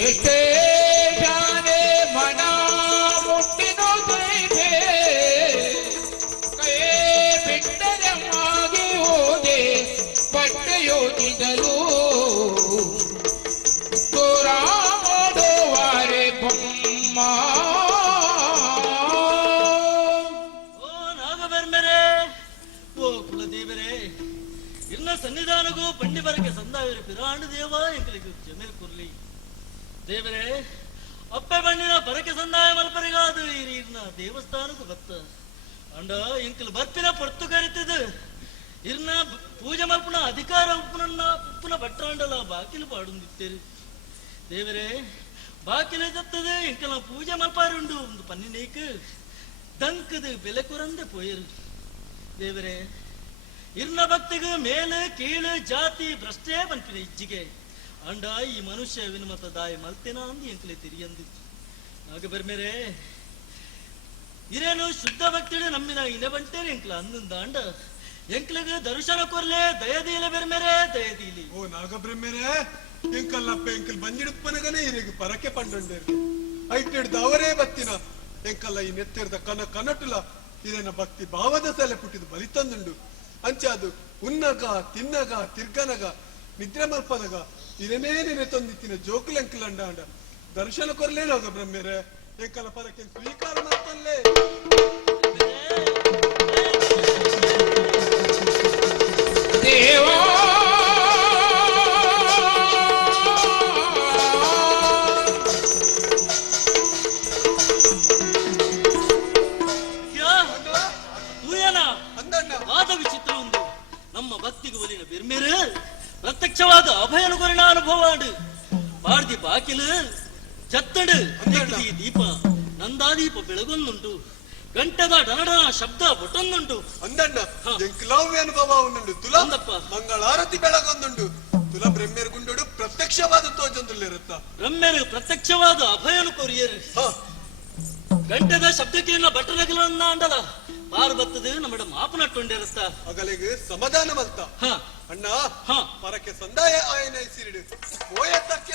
ಶ್ರೇಷ್ಠನೇ ಮನ ಮುಟ್ಟಿನೋ ದೈವೆ ಕೈ ಬಿಟ್ಟರೆ ಮಾಗಿ ಹೋದೆ ಪಟ್ಟೆಯೋದಿದಲು ದೂರ ಮಾಡುವರೆ ಬೊಮ್ಮ ಓ ನಾಗಬೆರ್ಮೆರೆ ಓ ಕುಲದೇವರೇ ಇನ್ನ ಸನ್ನಿಧಾನಗೂ ಪಂಡಿ ಬರಕ್ಕೆ ಸಂದಾವಿರ ಪಿರಾಂಡು ದೇವ ಎಂಕಲಿಗೆ ಜಮೀನು ಕುರ್ಲಿ ದೇವರೇ ಅಪ್ಪೆ ಬಣ್ಣಿನ ಪರಕೆ ಸಂದಾಯ ಮಲ್ಪರಿಗಾದು ಇರ್ನ ದೇವಸ್ಥಾನಕ್ಕೂ ಬತ್ತ ಅಂಡ ಇಂಕಲ್ ಬರ್ಪಿನ ಪೊರ್ತು ಕರಿತಿದ್ದು ಇರ್ನ ಪೂಜೆ ಮಲ್ಪನ ಅಧಿಕಾರ ಉಪ್ಪುನ ಬಟ್ಟಾಂಡಲ ಬಾಕಿಲು ಪಾಡುಂದಿತ್ತೇರಿ ದೇವರೇ ಬಾಕಿಲು ತತ್ತದು ಇಂಕಲ್ ಪೂಜೆ ಮಲ್ಪಾರುಂಡು ಒಂದು ಪನ್ನಿನೇಕು ದಂಕದು ಬೆಲೆ ಕುರಂದೆ ಪೋಯರು ದೇವರೇ ಇರ್ನ ಭಕ್ತಿಗೆ ಮೇಲು ಕೀಳು ಜಾತಿ ಭ್ರಷ್ಟೇ ಪನ್ಪಿನ ಇಜ್ಜಿಗೆ ಅಂಡ ಈ ಮನುಷ್ಯ ವಿನುಮತ ದಾಯ ಮಲ್ತೇನ ಅಂದು ಎಂಕಲೆ ತಿರಿಯಂದು ನಾಗಬೆರ್ಮೆರೆ ಇರೇನು ಶುದ್ಧ ಭಕ್ತಿಡು ನಮ್ಮಿನ ಇನೆ ಬಂಟೇರಿ ಎಂಕ್ಲ ಅಂದಂದ ಅಂಡ ಎಂಕ್ಲಿಗೆ ದರ್ಶನ ಕೊರ್ಲೆ ದಯದೀಲ ಬೆರ್ಮೆರೆ ದಯದೀಲಿ ಓ ನಾಗಬ್ರಹ್ಮೆರೆ ಎಂಕಲ್ಲಪ್ಪ ಎಂಕಲ್ ಬಂಜಿಡುಪ್ಪನಗನೇ ಇರಿಗೆ ಪರಕೆ ಪಂಡೊಂಡೇರಿ ಐಟಿಡ್ದ ಅವರೇ ಬತ್ತಿನ ಎಂಕಲ್ಲ ಈ ನೆತ್ತಿರ್ದ ಕನಟುಲ ಇರೇನ ಭಕ್ತಿ ಭಾವದ ಸಲೆ ಪುಟ್ಟಿದು ಬಲಿತಂದುಂಡು ಅಂಚಾದು ಉನ್ನಗ ತಿನ್ನಗ ತಿರ್ಗನಗ ನಿದ್ರೆ ಮಲ್ಪನಗ ಇರನೇ ನೆನೆ ತಂದಿತ್ತಿನ ಜೋಕುಲೆಂಕಲಂಡ ಅಂಡ ದರ್ಶನ ಕೊರ್ಲೇ ನಾಗಬ್ರಹ್ಮೆರೆ ಎಂಕಲ ಪರಕೆ ಸ್ವೀಕಾರ ಮಾಡ್ತಲ್ಲೇ ದೇವಾ ವಾದ ವಿಚಿತ್ರ ಒಂದು ನಮ್ಮ ಭಕ್ತಿಗೆ ಒಲಿನ ಬೆರ್ಮೆರೆ ಪ್ರತ್ಯಕ್ಷವಾದ ಅಭಯನ ಕೊರಿನ ಅನುಭವ ಪಾಡ್ದಿ ಬಾಕಿಲು ಜತ್ತಡು ದೀಪ ನಂದಾದೀಪ ಬೆಳಗೊಂದುಂಟು ಗಂಟೆದ ಡನಡನ ಶಬ್ದ ಬೊಟ್ಟೊಂದುಂಟು ಅಂದಣ್ಣ ಎಂಕ್ಲಾವ್ಯ ಅನುಭವ ಉಂಡು ತುಲ ಮಂಗಳಾರತಿ ಬೆಳಗೊಂದುಂಡು ತುಲ ಬ್ರಹ್ಮೆರ್ ಗುಂಡೋಡು ಪ್ರತ್ಯಕ್ಷವಾದ ತೋಜೊಂದುಲ್ಲಿರುತ್ತ ಬ್ರಹ್ಮೆರು ಪ್ರತ್ಯಕ್ಷವಾದ ಅಭಯನು ಕೊರಿಯರು ಗಂಟೆದ ಶಬ್ದಕ್ಕೆ ಬಟ್ಟನಗಲನ್ನ ಅಂಡಲ ಪಾರು ಬರ್ತದೆ ನಮ್ಮ ಮಾಪನಟ್ಟೊಂಡಿರುತ್ತ ಅಗಲಿಗೆ ಸಮಾಧಾನ ಮಲ್ತ ಅಣ್ಣ ಪರಕ್ಕೆ ಸಂದಾಯ ಆಯನ ಸಿರಿಡು ಓಯ ತಕ್ಕೆ